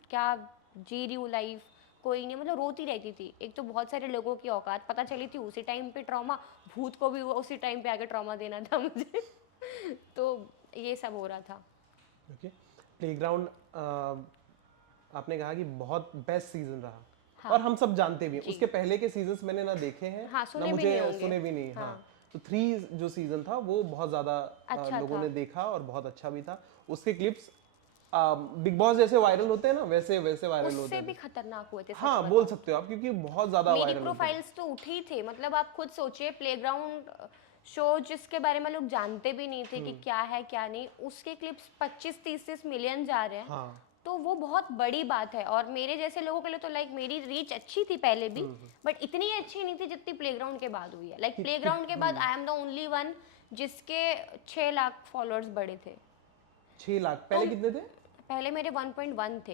क्या जी रही हूँ लाइफ, कोई नहीं, मतलब रोती रहती थी। एक तो बहुत सारे लोगों की औकात पता चली थी उसी टाइम पे, ट्रॉमा, भूत को भी वो उसी टाइम पे आके ट्रॉमा देना था मुझे तो ये सब हो रहा था। ओके। प्लेग्राउंड आपने कहा कि बहुत बेस्ट सीजन रहा, हाँ और हम सब जानते भी हैं जी। उसके पहले के सीजन्स मैंने ना देखे हैं हाँ, ना सुने भी मुझे नहीं होंगे। सुने भी नहीं। हाँ, हाँ, तो 3 जो सीजन था वो बहुत ज्यादा अच्छा लोगों था। ने देखा और बहुत अच्छा भी था। उसके क्लिप्स बिग बॉस जैसे वायरल होते हैं ना, वैसे वैसे वायरल होते उससे भी थे। खतरनाक हुए थे, सच हाँ, बोल बताऊं सकते तो। हो आप, क्योंकि बहुत ज्यादा मेरी वायरल होते थे। प्रोफाइल्स तो उठी थे, मतलब आप खुद सोचिए, प्लेग्राउंड शो जिसके बारे में लोग जानते भी नहीं थे कि क्या है क्या नहीं, उसके क्लिप्स 25-30 मिलियन जा रहे हैं, हाँ, तो वो बहुत बड़ी बात है। और मेरे जैसे लोगों के लिए तो लाइक मेरी रीच अच्छी थी पहले भी, बट इतनी अच्छी नहीं थी जितनी प्लेग्राउंड के बाद हुई है। लाइक प्लेग्राउंड के बाद I am the only one जिसके 6 लाख फॉलोअर्स बढ़े थे। 6 लाख तो पहले कितने थे? पहले मेरे 1.1 थे।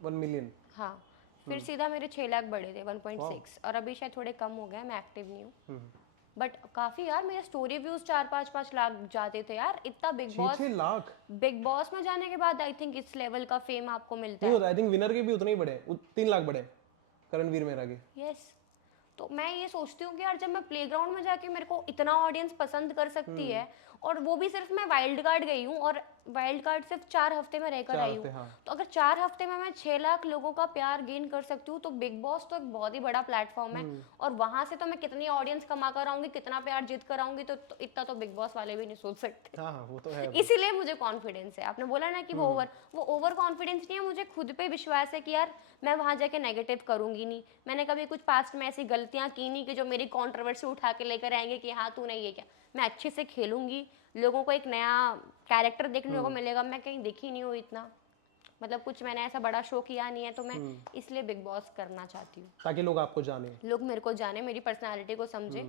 1 मिलियन। हाँ, फिर सीधा मेरे 6 लाख बढ़े थे, वाह। 1.6, और अभी शायद थोड़े कम हो गए, मैं एक्टिव नहीं हूँ। बट काफ़ी यार, मेरे स्टोरी व्यूज 4-5 लाख जाते थे यार, इतना। 6 लाख? बिग बॉस में जाने के बाद आई थिंक इस लेवल का फेम आपको मिलता नहीं है। होता, आई थिंक विनर के भी उतने ही बढ़े, 3 लाख बढ़े करणवीर मेहरा के। यस। तो मैं ये सोचती हूँ कि यार जब मैं प्लेग्राउंड में जाके मेरे को इतना ऑडियंस पसंद कर सकती है, और वो भी सिर्फ मैं वाइल्ड कार्ड गई हूँ, और वाइल्ड कार्ड सिर्फ 4 हफ्ते में रहकर 4 आई हूँ, हफ्ते, हाँ। तो अगर 4 हफ्ते में मैं 6 लाख लोगों का प्यार गेन कर सकती हूँ, तो बिग बॉस तो एक बहुत ही बड़ा प्लेटफॉर्म है, और वहां से तो मैं कितनी ऑडियंस कमा कर आऊंगी, कितना प्यार जीत कर आऊंगी, तो इतना तो बिग बॉस वाले भी नहीं सोच सकते। हाँ, वो तो है। इसीलिए मुझे कॉन्फिडेंस है। आपने बोला ना कि वो ओवर कॉन्फिडेंस नहीं है, मुझे खुद पे विश्वास है कि यार मैं वहां जाके नेगेटिव करूंगी नहीं। मैंने कभी कुछ पास्ट में ऐसी गलतियां की नहीं कि जो मेरी कंट्रोवर्सी उठा के लेकर आएंगे कि हाँ तूने ये क्या। मैं अच्छे से खेलूंगी, लोगों को एक नया कैरेक्टर देखने को मिलेगा, मैं कहीं दिखी नहीं हूँ इतना, मतलब कुछ मैंने ऐसा बड़ा शो किया नहीं है, तो मैं इसलिए बिग बॉस करना चाहती हूँ। ताकि लोग आपको जाने। लोग मेरे को जाने, मेरी पर्सनालिटी को समझे,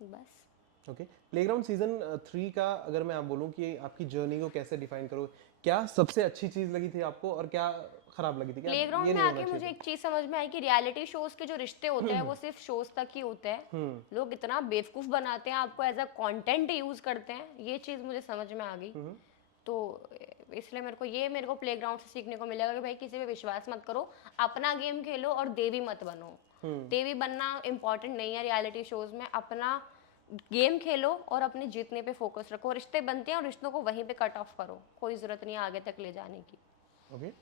बस। ओके। प्लेग्राउंड सीजन 3 का अगर मैं आप बोलूं कि आपकी जर्नी को कैसे डिफाइन करो, क्या सबसे अच्छी चीज लगी थी आपको और क्या खराब लगी थी? क्या प्लेग्राउंड ये में नहीं होना आके मुझे चाहिए एक चीज समझ में आई कि रियलिटी शोज के जो रिश्ते होते हैं वो सिर्फ शोज तक ही होते हैं। लोग इतना बेवकूफ बनाते हैं, आपको एज अ कंटेंट यूज करते हैं, ये चीज मुझे समझ में आ गई। तो इसलिए मेरे को प्लेग्राउंड से सीखने को मिलेगा कि भाई किसी पे विश्वास मत करो, अपना गेम खेलो और देवी मत बनो। देवी बनना इम्पोर्टेंट नहीं है रियलिटी शोज में, अपना गेम खेलो और अपने जीतने पे फोकस रखो। रिश्ते बनते हैं और रिश्तों को वहीं पे कट ऑफ करो, कोई जरूरत नहीं है आगे तक ले जाने की। ओके।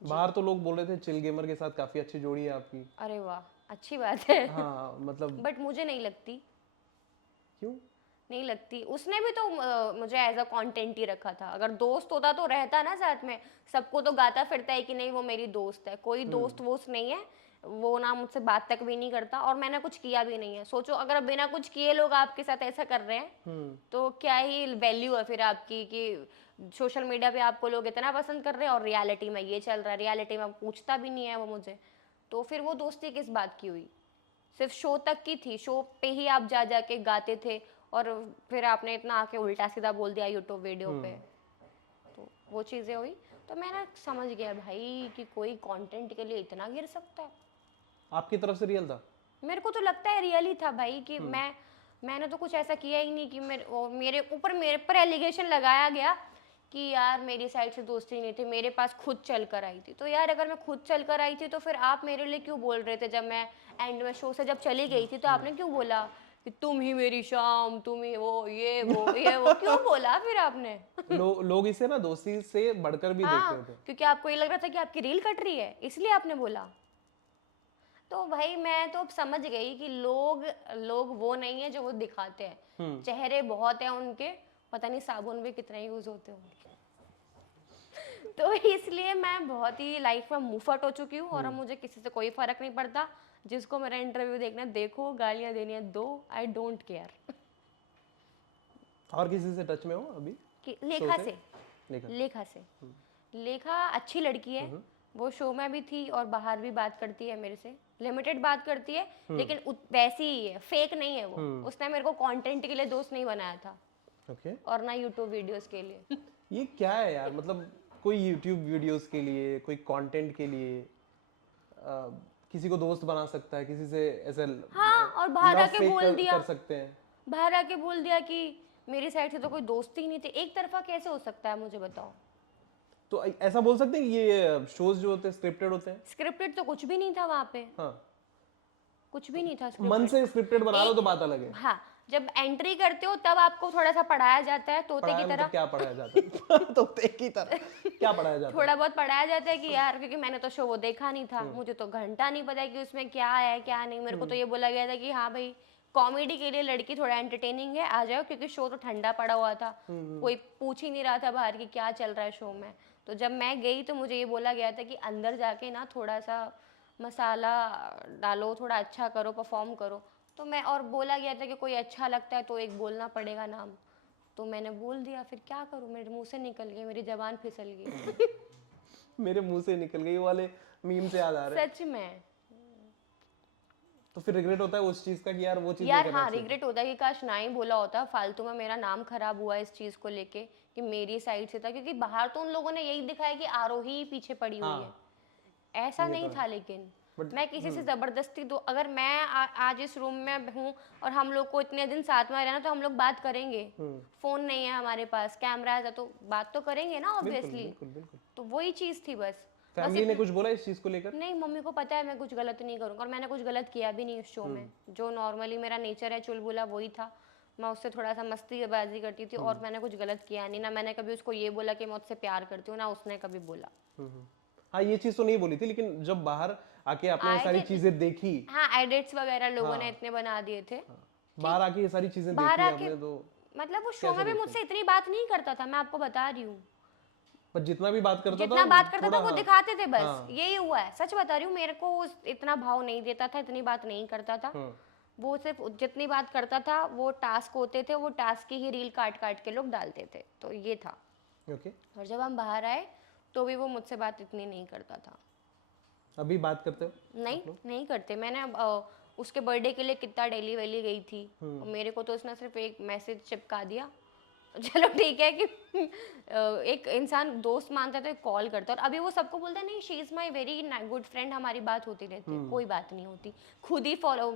बाहर तो लोग बोल रहे थे चिल गेमर के साथ काफी अच्छी जोड़ी है आपकी। अरे वाह, अच्छी बात है हाँ, मतलब बट मुझे नहीं लगती, क्यों? नहीं लगती। उसने भी तो मुझे एज अ कंटेंट ही रखा था। अगर दोस्त होता तो रहता ना साथ में, सबको तो गाता फिरता है कि नहीं वो मेरी दोस्त है। कोई दोस्त वोस्त नहीं है वो, ना मुझसे बात तक भी नहीं करता, और मैंने कुछ किया भी नहीं है। सोचो अगर बिना कुछ किए लोग आपके साथ ऐसा कर रहे हैं, तो क्या ही वैल्यू है फिर आपकी, कि सोशल मीडिया पे आपको लोग इतना पसंद कर रहे हैं और रियलिटी में ये चल रहा है, रियलिटी में पूछता भी नहीं है वो मुझे, तो फिर वो दोस्ती किस बात की हुई? सिर्फ शो तक की थी, शो पे ही आप जा जा के गाते थे, और फिर आपने इतना आके उल्टा सीधा बोल दिया यूट्यूब वीडियो पे, तो वो चीज़ें हुई। तो मैं ना समझ गया भाई कि कोई कंटेंट के लिए इतना गिर सकता है। आपकी तरफ से रियल था? मेरे को तो लगता है रियल ही था भाई, कि मैंने तो कुछ ऐसा किया ही नहीं कि मेरे पर एलिगेशन लगाया गया कि यार मेरी साइड से दोस्ती नहीं थी, मेरे पास खुद चल कर आई थी। तो यार अगर मैं खुद चल कर आई थी तो फिर आप मेरे लिए क्यों बोल रहे थे? जब मैं एंड में शो से जब चली गई थी तो आपने क्यों बोला कि तुम ही मेरी शाम, तुम ही वो, ये वो क्यों बोला फिर आपने? लोग इसे ना दोस्ती से बढ़कर भी देख हाँ, रहे थे। क्योंकि आपको ये लग रहा था कि आपकी रील कट रही है, इसलिए आपने बोला। तो भाई मैं तो अब समझ गई कि लोग वो नहीं है जो वो दिखाते हैं। चेहरे बहुत हैं उनके, पता नहीं साबुन भी कितने यूज होते होंगे। तो इसलिए मैं बहुत ही लाइफ में मुफट हो चुकी हूँ, और अब मुझे किसी से कोई फर्क नहीं पड़ता। जिसको मेरा इंटरव्यू देखना है देखो, गालियां देनी है दो, आई डोंट केयर। और किसी से टच में हो अभी? लेखा शो से, लेखा। लेखा से, लेखा अच्छी लड़की है, वो शो में भी थी और बाहर भी बात करती है मेरे से, लिमिटेड बात करती है, लेकिन वैसी ही है, फेक नहीं है वो। उसने मेरे को कंटेंट के लिए दोस्त नहीं बनाया था, ओके। और ना यूट्यूब वीडियोस के लिए। ये क्या है यार, मतलब कोई यूट्यूब वीडियोस के लिए, कोई कंटेंट के लिए किसी को दोस्त बना सकता है, किसी से ऐसे हाँ, और बाहर लव आके फेक बोल दिया, कर सकते हैं। बाहर आके बोल दिया कि मेरी साइड से तो कोई दोस्त ही नहीं थे। एक तरफा कैसे हो सकता है, मुझे बताओ। तो ऐसा बोल सकते हैं कि ये शोज जो होते हैं स्क्रिप्टेड होते हैं? स्क्रिप्टेड तो कुछ भी नहीं था वहां पे, हाँ, कुछ भी नहीं था मन स्क्रिप्टेड। से स्क्रिप्टेड बना लो तो बात अलग है। हाँ, जब एंट्री करते हो तब आपको थोड़ा सा पढ़ाया जाता है तोते की पढ़ाया मतलब तरह। क्या पढ़ाया जाता है? तो एक ही तरह क्या पढ़ाया जाता है? थोड़ा बहुत पढ़ाया जाता है कि यार, क्योंकि मैंने तो शो वो देखा नहीं था, मुझे तो घंटा नहीं पता है कि उसमें क्या है क्या नहीं। मेरे को तो ये बोला गया था कि हाँ भाई, कॉमेडी के लिए लड़की थोड़ा एंटरटेनिंग है, आ जाओ, क्योंकि शो तो ठंडा पड़ा हुआ था, कोई पूछ ही नहीं रहा था बाहर कि क्या चल रहा है शो में। तो जब मैं गई तो मुझे ये बोला गया था कि अंदर जाके ना थोड़ा सा मसाला डालो, थोड़ा अच्छा करो, परफॉर्म करो। तो मैं, और बोला गया था कि कोई अच्छा लगता है तो एक बोलना पड़ेगा नाम, तो मैंने बोल दिया। फिर क्या करूँ, मेरे मुंह से निकल गया, मेरी जबान फिसल गई। मेरे मुंह से निकल गई वाले मीम से याद आ रहा है। सच में तो फिर रिग्रेट होता है उस चीज का कि यार वो चीज नहीं यार, करना हाँ, चाहिए। रिग्रेट होता है कि काश ना ही बोला होता, फालतू में मेरा नाम खराब हुआ इस चीज को लेके कि मेरी साइड से था, क्योंकि बाहर तो उन लोगों ने यही दिखाया कि आरोही ही पीछे पड़ी हुई है। हाँ, ऐसा ये नहीं तो था, है। लेकिन बट मैं किसी से जबरदस्ती, तो अगर मैं आज इस रूम में हूँ और हम लोग को इतने दिन साथ में रहना, तो हम लोग बात करेंगे। फोन नहीं है हमारे पास, कैमरा है, तो बात तो करेंगे ना बिल्कुल ऑब्वियसली। बिल्कुल बिल्कुल। तो वही चीज थी बस। फैमिली ने कुछ बोला इस चीज को लेकर? नहीं, मम्मी को पता है मैं कुछ गलत नहीं करूँगा, और मैंने कुछ गलत किया भी नहीं उस शो में। जो नॉर्मली मेरा नेचर है चुलबुला, वही था। मैं उससे थोड़ा सा मस्तीबाजी करती थी, और मैंने कुछ गलत किया नहीं। ना मैंने कभी उसको ये बोला कि मैं उससे प्यार करती हूँ, ना उसने कभी बोला। हाँ, ये चीज तो नहीं बोली थी, लेकिन जब बाहर आके आपने ये आए सारी थे, चीजें देखी, हाँ, एडिट्स वगैरह लोगों ने इतने बना दिए थे। बाहर आके ये सारी चीजें बाहर देखी आके, आपने, तो मतलब वो शो कैसा में भी देखते मुझसे इतनी बात नहीं करता था, मैं आपको बता रही हूँ। पर जितना भी बात करता जितना था बात करता था थोड़ा, वो हाँ, दिखाते थे बस। हाँ, यही हुआ है, सच बता रही हूँ। मेरे को इतना भाव नहीं देता था, इतनी बात नहीं करता था। वो सिर्फ जितनी बात करता था, वो टास्क होते थे, वो टास्क की ही रील काट काट के लोग डालते थे, तो ये था। ओके। और जब हम बाहर आए तो भी वो मुझसे बात इतनी नहीं करता था। अभी बात करते हो? नहीं, नहीं करते। मैंने उसके बर्थडे के लिए कितना डेली वेली गई थी, और मेरे को तो उसने सिर्फ एक मैसेज चिपका दिया। चलो ठीक है कि एक इंसान दोस्त मानता है तो एक कॉल करता है, और अभी वो सबको बोलता है नहीं, she is my very good friend, हमारी बात होती रहती है। कोई बात नहीं होती। खुद ही फॉलो,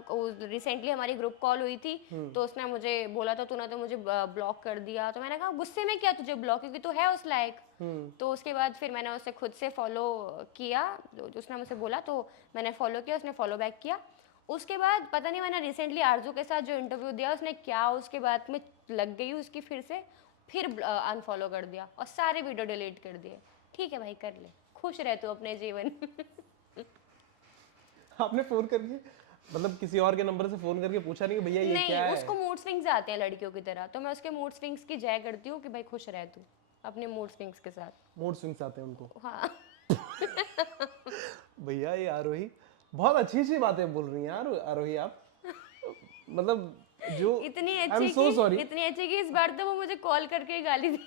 रिसेंटली हमारी ग्रुप कॉल हुई थी, तो उसने मुझे बोला था तूने तो मुझे ब्लॉक कर दिया। तो मैंने कहा गुस्से में क्या तुझे ब्लॉक, क्योंकि तू है उस लायक। तो उसके बाद फिर मैंने उसे खुद से फॉलो किया, जो उसने मुझसे बोला तो मैंने फॉलो किया, उसने फॉलो बैक किया। उसके बाद पता नहीं, मैंने रिसेंटली आरजू के साथ जो इंटरव्यू दिया, उसने क्या उसके बाद में लग गई उसकी फिर अनफॉलो कर दिया और सारे वीडियो डिलीट कर दिए। ठीक है भाई, कर ले, खुश रह तू अपने जीवन में। आपने फोन करके, मतलब किसी और के नंबर से फोन करके पूछा नहीं कि भैया ये नहीं, क्या है? उसको मूड स्विंग्स आते हैं लड़कियों की तरह, तो मैं उसके मूड स्विंग्स की जय करती हूँ कि भाई खुश रह तू अपने मूड स्विंग्स के साथ। मूड स्विंग्स आते हैं उनको? हाँ। भैया ये आरोही बहुत अच्छी अच्छी बातें बोल रही हैं यार, आरोही आप, मतलब जो, इतनी आई एम अच्छी सो सॉरी। इतनी अच्छी कि इस बार तो वो मुझे कॉल करके गाली दी।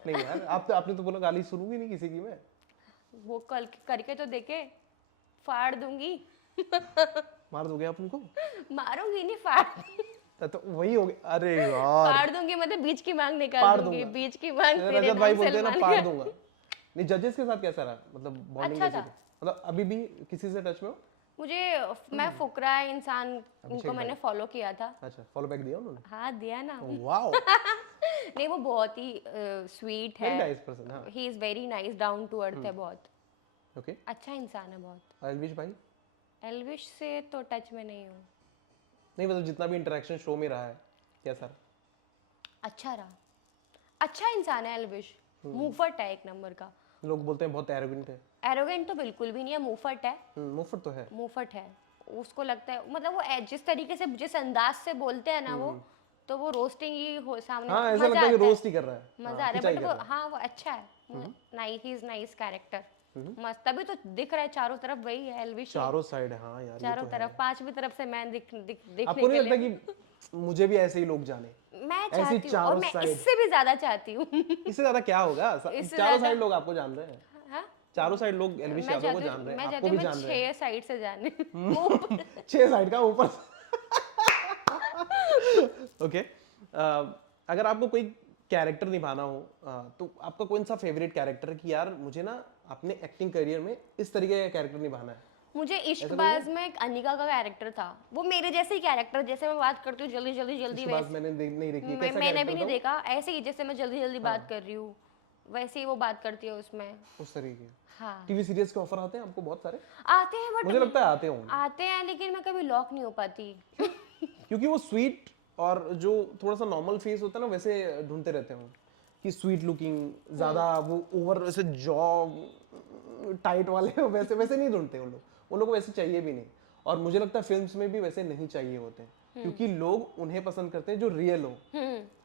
नहीं यार, आपने तो बोला गाली सुनूंगी नहीं किसी की मैं। वो कल करके तो देखे, फाड़ दूंगी। मार दोगे आप उनको? मारूंगी नहीं, फाड़ तो वही हो गया। अरे यार, फाड़ दूंगी, मतलब बीच की मांग निकाल फाड़ दूंगी। दूंगा। बीच की मांग तेरे रजत नाम भाई से बोलते हैं ना, सलमान फाड़ का। दूंगा। नहीं, जजेस के साथ कैसा रहा, मतलब बॉन्डिंग अच्छा कैसी था। थी? मतलब अभी भी किसी से टच में हो? मुझे, मैं फुकरा इंसान, उनको मैंने फॉलो किया था। अच्छा, फॉलो बैक दिया उन्होंने? हाँ, दिया ना। वाओ, नहीं, वो बहुत ही स्वीट वेरी है। Nice person. हाँ, he is very nice, down to earth है बहुत। ओके। अच्छा इंसान है बहुत। एलविश भाई? एल्विश से तो टच में नहीं हूँ। नहीं, मतलब जितना भी इंटरेक्शन शो में रहा है, कैसा रहा? अच्छा रहा, अच्छा इंसान है एल्विश। मुंहफट है एक नंबर का। लोग बोलते हैं बहुत एरोगेंट है। एरोगेंट तो बिल्कुल भी नहीं है, मुंहफट है। मुफ्त तो है। मुंहफट है। उसको लगता है, मतलब वो जिस तरीके से, जिस अंदाज से बोलते हैं ना वो, तो वो रोस्टिंग ही हो सामने। हाँ, ऐसा मजा लगता है कि आता है, रोस्ट ही कर रहा है। मजा आ रहा है। बट वो, हाँ, वो अच्छा है। Nice, he is nice character. मस्त, तभी तो दिख रहा है चारों तरफ, वही है एल्विश। चारों साइड है, हाँ यार, ये चारों तो तरफ, है। पांचवी तरफ से मैं दिखने आपको नहीं के लगता लिए। कि मुझे भी ऐसे ही लोग जाने? मैं ऐसी चाहती हूँ, और चारों मैं साइड। इससे भी ज्यादा चाहती हूँ। इससे ज्यादा क्या होगा? इससे चारों ज्यादा- साइड लोग आपको जान रहे हैं। हाँ? चारों साइड लोग एलविश यादव को जान रहे हैं, आपको भी मैं जान रहे हैं। 6 साइड से जाने। 6 साइड का ऊपर। ओके। अगर आपको कोई कैरेक्टर निभाना हो तो आपका कौन सा फेवरेट कैरेक्टर है कि यार मुझे ना अपने एक्टिंग करियर में इस तरीके का कैरेक्टर निभाना है? मुझे इश्कबाज में एक अनिका का कैरेक्टर था, वो मेरे जैसे ही कैरेक्टर, जैसे मैं बात करती हूँ जल्दी जल्दी जल्दी इसके बाद वैसे। मैंने नहीं देखी, कैसा मैंने भी कैरेक्टर नहीं था वो? देखा, ऐसे ही जैसे मैं जल्दी जल्दी बात कर रही हूँ वैसे ही वो बात करती है उसमें। उस तरीके हाँ टीवी सीरियल्स के ऑफर आते हैं आपको बहुत सारे? आते हैं मुझे बट लगता है आते होंगे, आते हैं लेकिन मैं कभी लॉक नहीं हो पाती। क्योंकि वो स्वीट और जो थोड़ा सा नॉर्मल फेस होता है ना वैसे ढूंढते रहते हो कि स्वीट लुकिंग ज्यादा वो ओवर वैसे जॉ टाइट वाले वैसे वैसे नहीं ढूंढते वो लोग को वैसे चाहिए भी नहीं। और मुझे लगता है फिल्म्स में भी वैसे नहीं चाहिए होते हैं, क्योंकि लोग उन्हें पसंद करते हैं जो रियल हो।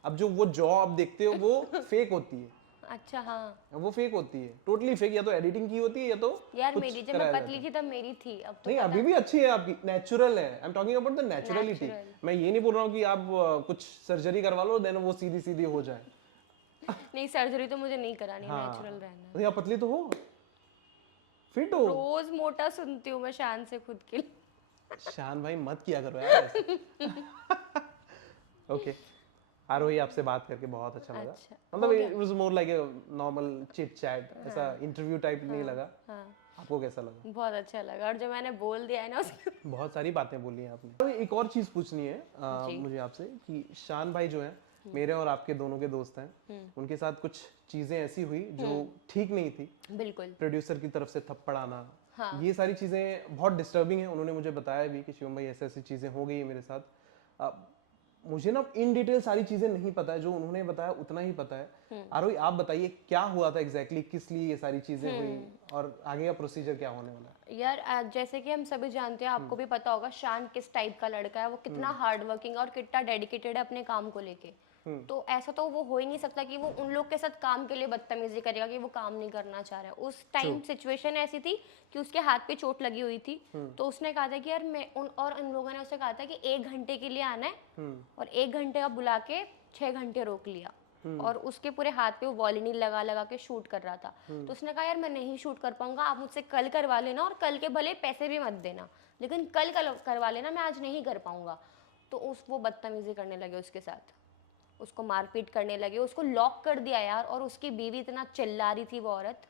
अब जो वो जॉ आप देखते हो वो फेक होती है, अच्छा हाँ वो फेक होती है, टोटली फेक, या तो एडिटिंग की होती है या तो यार, कुछ मेरी जब मैं कराया जाता पतली है। थी तब मेरी थी, अब तो नहीं पता अभी भी अच्छी है आपकी, नेचुरल है। I am talking about the naturality. Natural। मैं ये नहीं बोल रहा हूँ कि आप कुछ सर्जरी करवा लो देन वो सीधी सीधी हो जाए। नहीं, सर्जरी तो मुझे नहीं करानी, हाँ नेचुरल रहना। तो आप पतली तो हो, फिट हो। रोज मोटा सुनती हूँ मैं शान से खुद के लिए। शान भाई मत किया करो यार ऐसे। ओके आरोही, आपसे बात करके बहुत अच्छा लगा। अच्छा, मतलब हो गया? It was more like a normal chit chat, ऐसा इंटरव्यू टाइप नहीं लगा। हाँ आपको कैसा लगा? बहुत अच्छा लगा, और जो मैंने बोल दिया है ना उसके बहुत सारी बातें बोली हैं आपने। तो एक और चीज पूछनी है जी। मुझे आपसे कि शान भाई जो है मेरे और आपके दोनों के दोस्त हैं, उनके साथ कुछ चीजें ऐसी हुई जो ठीक नहीं थी। बिल्कुल। प्रोड्यूसर की तरफ से थप्पड़ आना, हाँ ये सारी चीजें बहुत डिस्टर्बिंग है। उन्होंने मुझे बताया भी कि शिवम भाई ऐसे ऐसी चीजें हो गई है मेरे साथ। मुझे ना इन डिटेल सारी चीजें नहीं पता है, जो उन्होंने बताया उतना ही पता है। आरोही आप बताइए क्या हुआ था एग्जैक्टली, किस लिए ये सारी चीजें हुई और आगे का प्रोसीजर क्या होने वाला है? यार, जैसे कि हम सभी जानते हैं, आपको भी पता होगा शान किस टाइप का लड़का है, वो कितना हार्ड वर्किंग और कितना डेडिकेटेड है अपने काम को लेके। तो ऐसा तो वो हो ही नहीं सकता कि वो उन लोग के साथ काम के लिए बदतमीजी करेगा कि वो काम नहीं करना चाह रहा है। उस टाइम सिचुएशन ऐसी थी कि उसके हाथ पे चोट लगी हुई थी, तो उसने कहा था कि यार मैं उन लोगों ने उसे कहा था कि 1 घंटे के लिए आना है, और 1 घंटे का बुला के 6 घंटे रोक लिया। और उसके पूरे हाथ पे वो वॉलिनी लगा लगा के शूट कर रहा था। तो उसने कहा यार मैं नहीं शूट कर पाऊंगा, आप मुझसे कल करवा लेना, और कल के भले पैसे भी मत देना, लेकिन कल करवा लेना, मैं आज नहीं कर पाऊंगा। तो वो बदतमीजी करने लगे उसके साथ, उसको मारपीट करने लगे, उसको लॉक कर दिया यार। और उसकी बीवी इतना चिल्ला रही थी, वो औरत,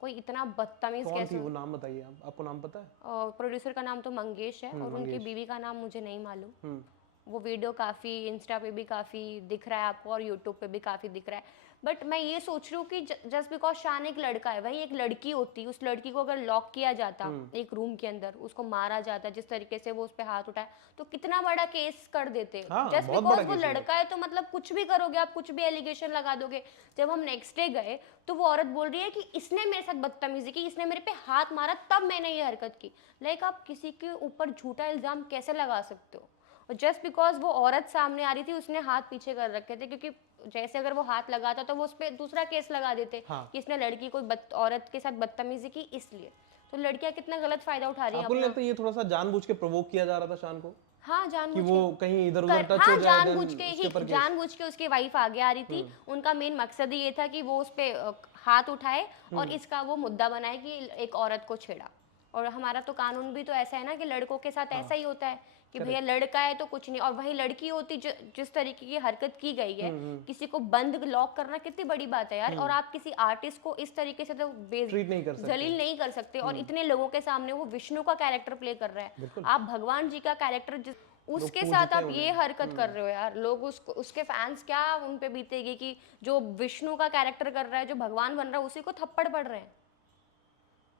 कोई इतना बदतमीज कौन कैसे। थी वो, नाम बताइए आप, आपको नाम पता है? प्रोड्यूसर का नाम तो मंगेश है, और उनकी बीवी का नाम मुझे नहीं मालूम। वो वीडियो काफ़ी इंस्टा पे भी काफ़ी दिख रहा है आपको, और यूट्यूब पे भी काफ़ी दिख रहा है। बट मैं ये सोच रही हूँ कि जस्ट बिकॉज शान एक लड़का है, वहीं एक लड़की होती, उस लड़की को अगर लॉक किया जाता एक रूम के अंदर, उसको मारा जाता, जिस तरीके से वो उस पर हाथ उठाया, तो कितना बड़ा केस कर देते। हाँ, जस्ट बहुत बड़ा बिकॉज वो केस है। लड़का है तो मतलब कुछ भी करोगे आप, कुछ भी एलिगेशन लगा दोगे। जब हम नेक्स्ट डे गए तो वो औरत बोल रही है कि इसने मेरे साथ बदतमीजी की, इसने मेरे पे हाथ मारा, तब मैंने ये हरकत की। लाइक आप किसी के ऊपर झूठा इल्जाम कैसे लगा सकते हो? और जस्ट बिकॉज वो औरत सामने आ रही थी, उसने हाथ पीछे कर रखे थे, क्योंकि जैसे अगर वो हाथ लगाता तो वो उस पर दूसरा केस लगा देते कि इसने लड़की को औरत के साथ बदतमीजी की, इसलिए। तो लड़कियां कितना गलत फायदा उठा रही हैं आपको नहीं अपना। लगता ये थोड़ा सा जानबूझ के प्रोवोक किया जा रहा था शान को, हाँ कि जानबूझ वो के कहीं इधर उधर टच हो हाँ जाए देन जानबूझ के उसके ही, ऊपर केस? जानबूझ के उसकी वाइफ आगे आ रही थी। उनका मेन मकसद ही ये था कि वो उस पे हाथ उठाए और इसका वो मुद्दा बनाए कि एक औरत को छेड़ा। और हमारा तो कानून भी तो ऐसा है ना कि लड़कों के साथ ऐसा ही होता है कि भैया लड़का है तो कुछ नहीं, और वही लड़की होती जिस तरीके की हरकत की गई है, किसी को बंद लॉक करना कितनी बड़ी बात है यार। और आप किसी आर्टिस्ट को इस तरीके से तो ट्रीट नहीं कर सकते। जलील नहीं कर सकते। और इतने लोगों के सामने वो विष्णु का कैरेक्टर प्ले कर रहा है, आप भगवान जी का कैरेक्टर उसके साथ आप ये हरकत कर रहे हो यार। लोग उसके फैंस क्या उन पे बीतेगी कि जो विष्णु का कैरेक्टर कर रहा है, जो भगवान बन रहा है, उसी को थप्पड़ पड़ रहे हैं।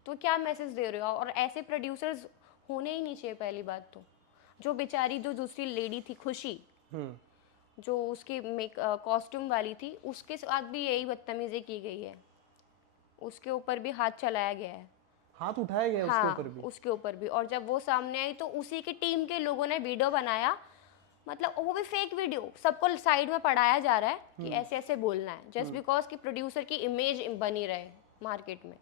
तो क्या मैसेज दे रहे हो? और ऐसे प्रोड्यूसर्स होने ही नहीं चाहिए। पहली बात तो जो बेचारी जो दूसरी लेडी थी खुशी, जो उसकी कॉस्ट्यूम वाली थी, उसके साथ भी यही बदतमीजी की गई है, उसके ऊपर भी हाथ चलाया गया है। हाथ उठाया गया उसके ऊपर भी? उसके ऊपर भी। और जब वो सामने आई तो उसी की टीम के लोगों ने वीडियो बनाया, मतलब वो भी फेक वीडियो, सबको साइड में पढ़ाया जा रहा है कि ऐसे ऐसे बोलना है, जस्ट बिकॉज कि प्रोड्यूसर की इमेज बनी रहे मार्केट में।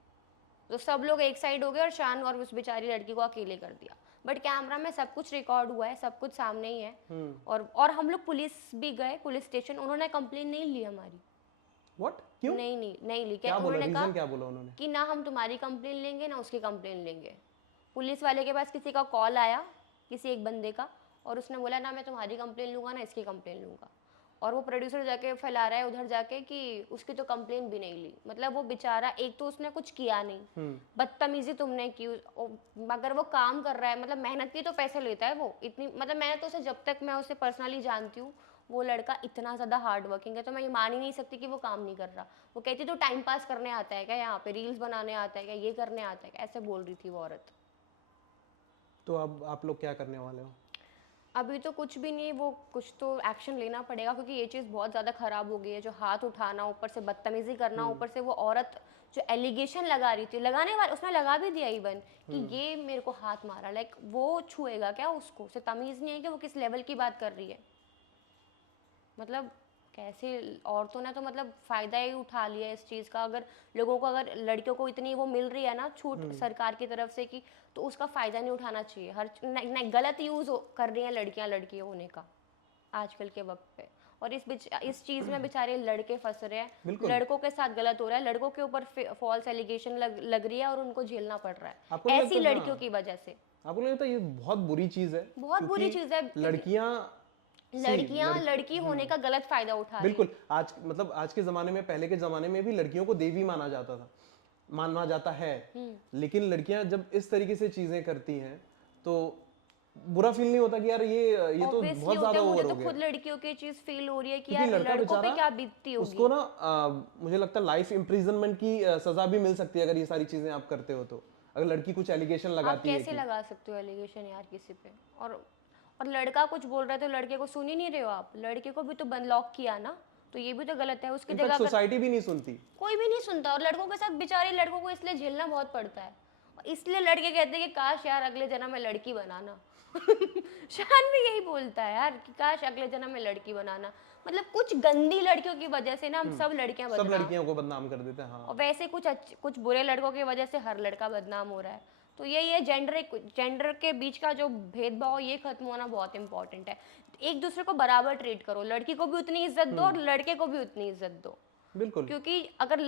तो सब लोग एक साइड हो गए और शान और उस बेचारी लड़की को अकेले कर दिया। बट कैमरा में सब कुछ रिकॉर्ड हुआ है, सब कुछ सामने ही है। और हम लोग पुलिस भी गए, पुलिस स्टेशन, उन्होंने कंप्लेन नहीं ली हमारी। व्हाट? क्यों? नहीं ली। क्या बोला, उन्होंने कहा रीजन क्या बोला उन्होंने? कि ना हम तुम्हारी कंप्लेन लेंगे ना उसकी कंप्लेन लेंगे। पुलिस वाले के पास किसी का कॉल आया, किसी एक बंदे का, और उसने बोला ना मैं तुम्हारी कंप्लेन लूँगा ना इसकी कंप्लेन लूँगा। और वो प्रोड्यूसर जाके फैला रहा है उधर जाके कि उसकी तो कंप्लेन भी नहीं ली। मतलब वो बेचारा, एक तो उसने कुछ किया नहीं, बदतमीजी तुमने की, अगर वो काम कर रहा है, मतलब मेहनत की तो पैसे लेता है वो इतनी, मतलब मैंने तो उसे, जब तक मैं उसे पर्सनली जानती हूँ, वो लड़का इतना ज़्यादा हार्ड वर्किंग है, तो मैं ये मान ही नहीं सकती कि वो काम नहीं कर रहा। वो कहती तो टाइम पास करने आता है क्या, यहाँ पे रील्स बनाने आता है क्या, ये करने आता है क्या, ऐसे बोल रही थी वो औरत। तो अब आप लोग क्या करने वाले हो? अभी तो कुछ भी नहीं, वो कुछ तो एक्शन लेना पड़ेगा, क्योंकि ये चीज़ बहुत ज़्यादा ख़राब हो गई है, जो हाथ उठाना, ऊपर से बदतमीज़ी करना, ऊपर से वो औरत जो एलिगेशन लगा रही थी, लगाने वाले उसने लगा भी दिया इवन कि ये मेरे को हाथ मारा, लाइक वो छुएगा क्या उसको, उसे तमीज़ नहीं है कि वो किस लेवल की बात कर रही है। मतलब कैसे औरतों ने तो मतलब फ़ायदा ही उठा लिया इस चीज़ का। अगर लोगों को, अगर लड़कियों को इतनी वो मिल रही है ना छूट सरकार की तरफ से, कि तो उसका फ़ायदा नहीं उठाना चाहिए। हर गलत यूज़ कर रही हैं लड़कियां लड़की होने का आजकल के वक्त पे। और इस चीज़ में बेचारे लड़के फंस रहे हैं, बिल्कुल। लड़कों के साथ गलत हो रहा है, लड़कों के ऊपर फॉल्स एलिगेशन लग रही है और उनको झेलना पड़ रहा आपको है नहीं ऐसी लगता? लड़कियों की वजह से। आपको नहीं लगता ये बहुत बुरी चीज़ है? बहुत बुरी क्योंकि चीज़ है, क्योंकि लड़कियां लड़की होने का गलत फ़ायदा उठा रही बिल्कुल। आज मतलब आज के ज़माने में, पहले के ज़माने में भी लड़कियों को देवी माना जाता था, माना जाता है। लेकिन लड़कियां जब इस तरीके से चीज़ें करती हैं तो बुरा फील नहीं होता कि यार ये तो ऑब्वियसली बहुत होता ज़्यादा है, मुझे ओवर तो हो गया? खुद लड़कियों की चीज फील हो रही है कि क्योंकि यार लड़का लड़कों पे बेचारा, क्या बीतती होगी। उसको ना मुझे लगता है लाइफ इम्प्रिजनमेंट की सजा भी मिल सकती है अगर ये सारी चीज़ें आप करते हो तो। अगर लड़की कुछ एलिगेशन आप लगाती है कैसे कि लगा सकते हो एलिगेशन यार किसी पे। और लड़का कुछ बोल रहा है तो लड़के को सुन ही नहीं रहे हो आप, लड़के को भी तो लॉक किया ना, तो ये भी तो गलत है। उसकी इनफैक्ट जगह अगर सोसाइटी भी नहीं सुनती। कोई भी नहीं सुनता, और लड़कों के साथ बेचारे लड़कों को इसलिए झेलना बहुत पड़ता है, और इसलिए लड़के कहते हैं कि काश यार अगले जन्म में लड़की बनाना। शान भी यही बोलता है यार कि काश अगले जन्म में लड़की बनाना। मतलब कुछ गंदी लड़कियों की वजह से ना हम सब लड़कियां सब बदनाम, लड़कियों को बदनाम कर देते हैं। हाँ, और वैसे कुछ बुरे लड़कों की वजह से हर लड़का बदनाम हो रहा है। तो ये जेंडर के बीच का जो भेदभाव, ये खत्म होना बहुत इंपॉर्टेंट है। एक दूसरे को बराबर ट्रीट करो, लड़की को भी उतनी इज्जत दो और लड़के को भी उतनी इज्जत दो। बिल्कुल। क्योंकि अगर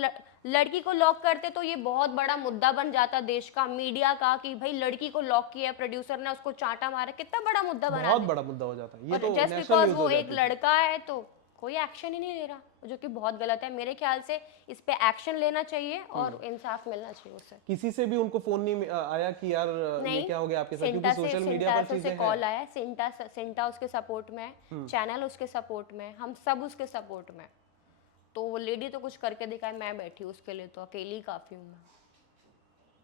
लड़की को लॉक करते तो ये बहुत बड़ा मुद्दा बन जाता देश का, मीडिया का, कि भाई लड़की को लॉक किया, प्रोड्यूसर ने उसको चांटा मारा, कितना बड़ा मुद्दा बना बहुत दे। बड़ा मुद्दा हो जाता है, ये और तो जस्ट नेशनल बिकॉज न्यूज़ वो हो एक जाती थी। लड़का है तो कोई एक्शन ही नहीं ले रहा, जो कि बहुत गलत है। मेरे ख्याल से इस पे एक्शन लेना चाहिए और इंसाफ मिलना चाहिए उसे। किसी से भी उनको फोन नहीं आया कि यार ये नहीं, क्या हो गया आपके साथ? क्योंकि सोशल मीडिया पर चीजें कॉल हैं। आया, सिंटा उसके सपोर्ट में है, चैनल उसके सपोर्ट में है, हम सब उसके सपोर्ट में हैं। तो वो लेडी तो कुछ करके दिखाए, मैं बैठी हूँ उसके लिए, तो अकेली काफ़ी हूँ मैं,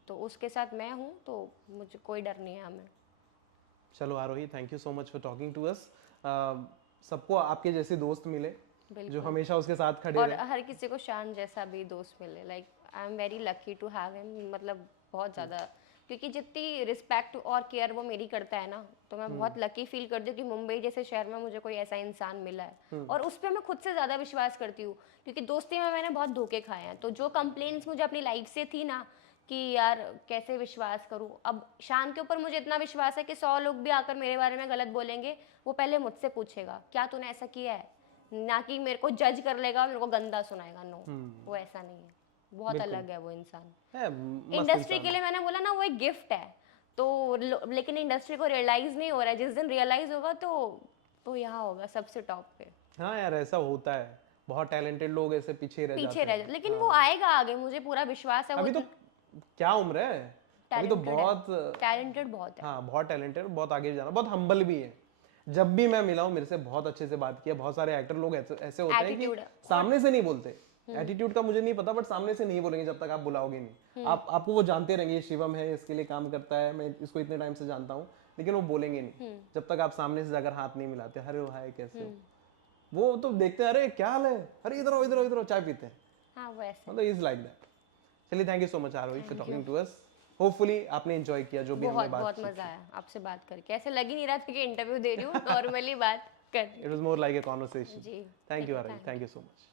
तो उसके साथ मैं हूँ, तो मुझे कोई डर नहीं है हमें। चलो Arohi, thank you so much for talking to us. सबको आपके जैसे दोस्त मिले जो बिल्कुल। हमेशा उसके साथ खड़े और रहे। हर किसी को शान जैसा भी दोस्त मिले, like I am very lucky to have him. मतलब बहुत ज़्यादा, क्योंकि जितनी रिस्पेक्ट और केयर वो मेरी करता है ना, तो मैं बहुत लकी फील करती हूँ कि मुंबई जैसे शहर में मुझे कोई ऐसा इंसान मिला है। और उस पर मैं खुद से ज़्यादा विश्वास करती हूँ, क्योंकि दोस्ती में मैंने बहुत धोखे खाए हैं। तो जो कंप्लेंट्स मुझे अपनी लाइफ से थी ना कि यार कैसे विश्वास करूँ, अब शान के ऊपर मुझे इतना विश्वास है कि 100 लोग भी आकर मेरे बारे में गलत बोलेंगे, वो पहले मुझसे पूछेगा क्या तूने ऐसा किया है, ना कि मेरे को जज कर लेगा और मेरे को गंदा सुनाएगा। नो, वो ऐसा नहीं है, बहुत अलग है वो इंसान। है मस्त इंडस्ट्री इंसान के लिए मैंने बोला ना, वो एक गिफ्ट है। तो लेकिन इंडस्ट्री को रियलाइज नहीं हो रहा है, जिस दिन रियलाइज होगा तो यहाँ होगा सबसे टॉप पे। हाँ यार, ऐसा होता है, बहुत टैलेंटेड लोग ऐसे पीछे रह जाते हैं। लेकिन वो आएगा आगे, मुझे पूरा विश्वास है। वो अभी तो क्या उम्र है, अभी तो बहुत टैलेंटेड बहुत है। हाँ बहुत टैलेंटेड, बहुत आगे जाना, बहुत हम्बल भी है। जब भी मैं मिला हूँ मेरे से बहुत अच्छे से बात किया। बहुत सारे एक्टर लोग ऐसे होते हैं कि सामने से नहीं बोलते, एटीट्यूड का मुझे नहीं पता, बट सामने से नहीं बोलेंगे जब तक आप बुलाओगे नहीं। आपको वो जानते रहेंगे, ये शिवम है, इसके लिए काम करता है, मैं इसको इतने टाइम से जानता हूँ, लेकिन वो बोलेंगे नहीं जब तक आप सामने से अगर हाथ नहीं मिलाते। अरे हाय कैसे हो, वो तो देखते हैं, अरे क्या हाल है, अरे इधर आओ इधर आओ इधर आओ, चाय पीते हैं। हाँ वैसे मतलब इज लाइक दैट। चलिए, thank you so much Aarohi for talking to us. Hopefully आपने एंजॉय किया जो भी हमने बात बहुत मजा आया आपसे बात करके। ऐसे लग ही नहीं रहा था कि इंटरव्यू दे रही हूँ, नॉर्मली बात कर रही हूँ। It was more like a conversation. जी, thank you Aarohi, thank you so much.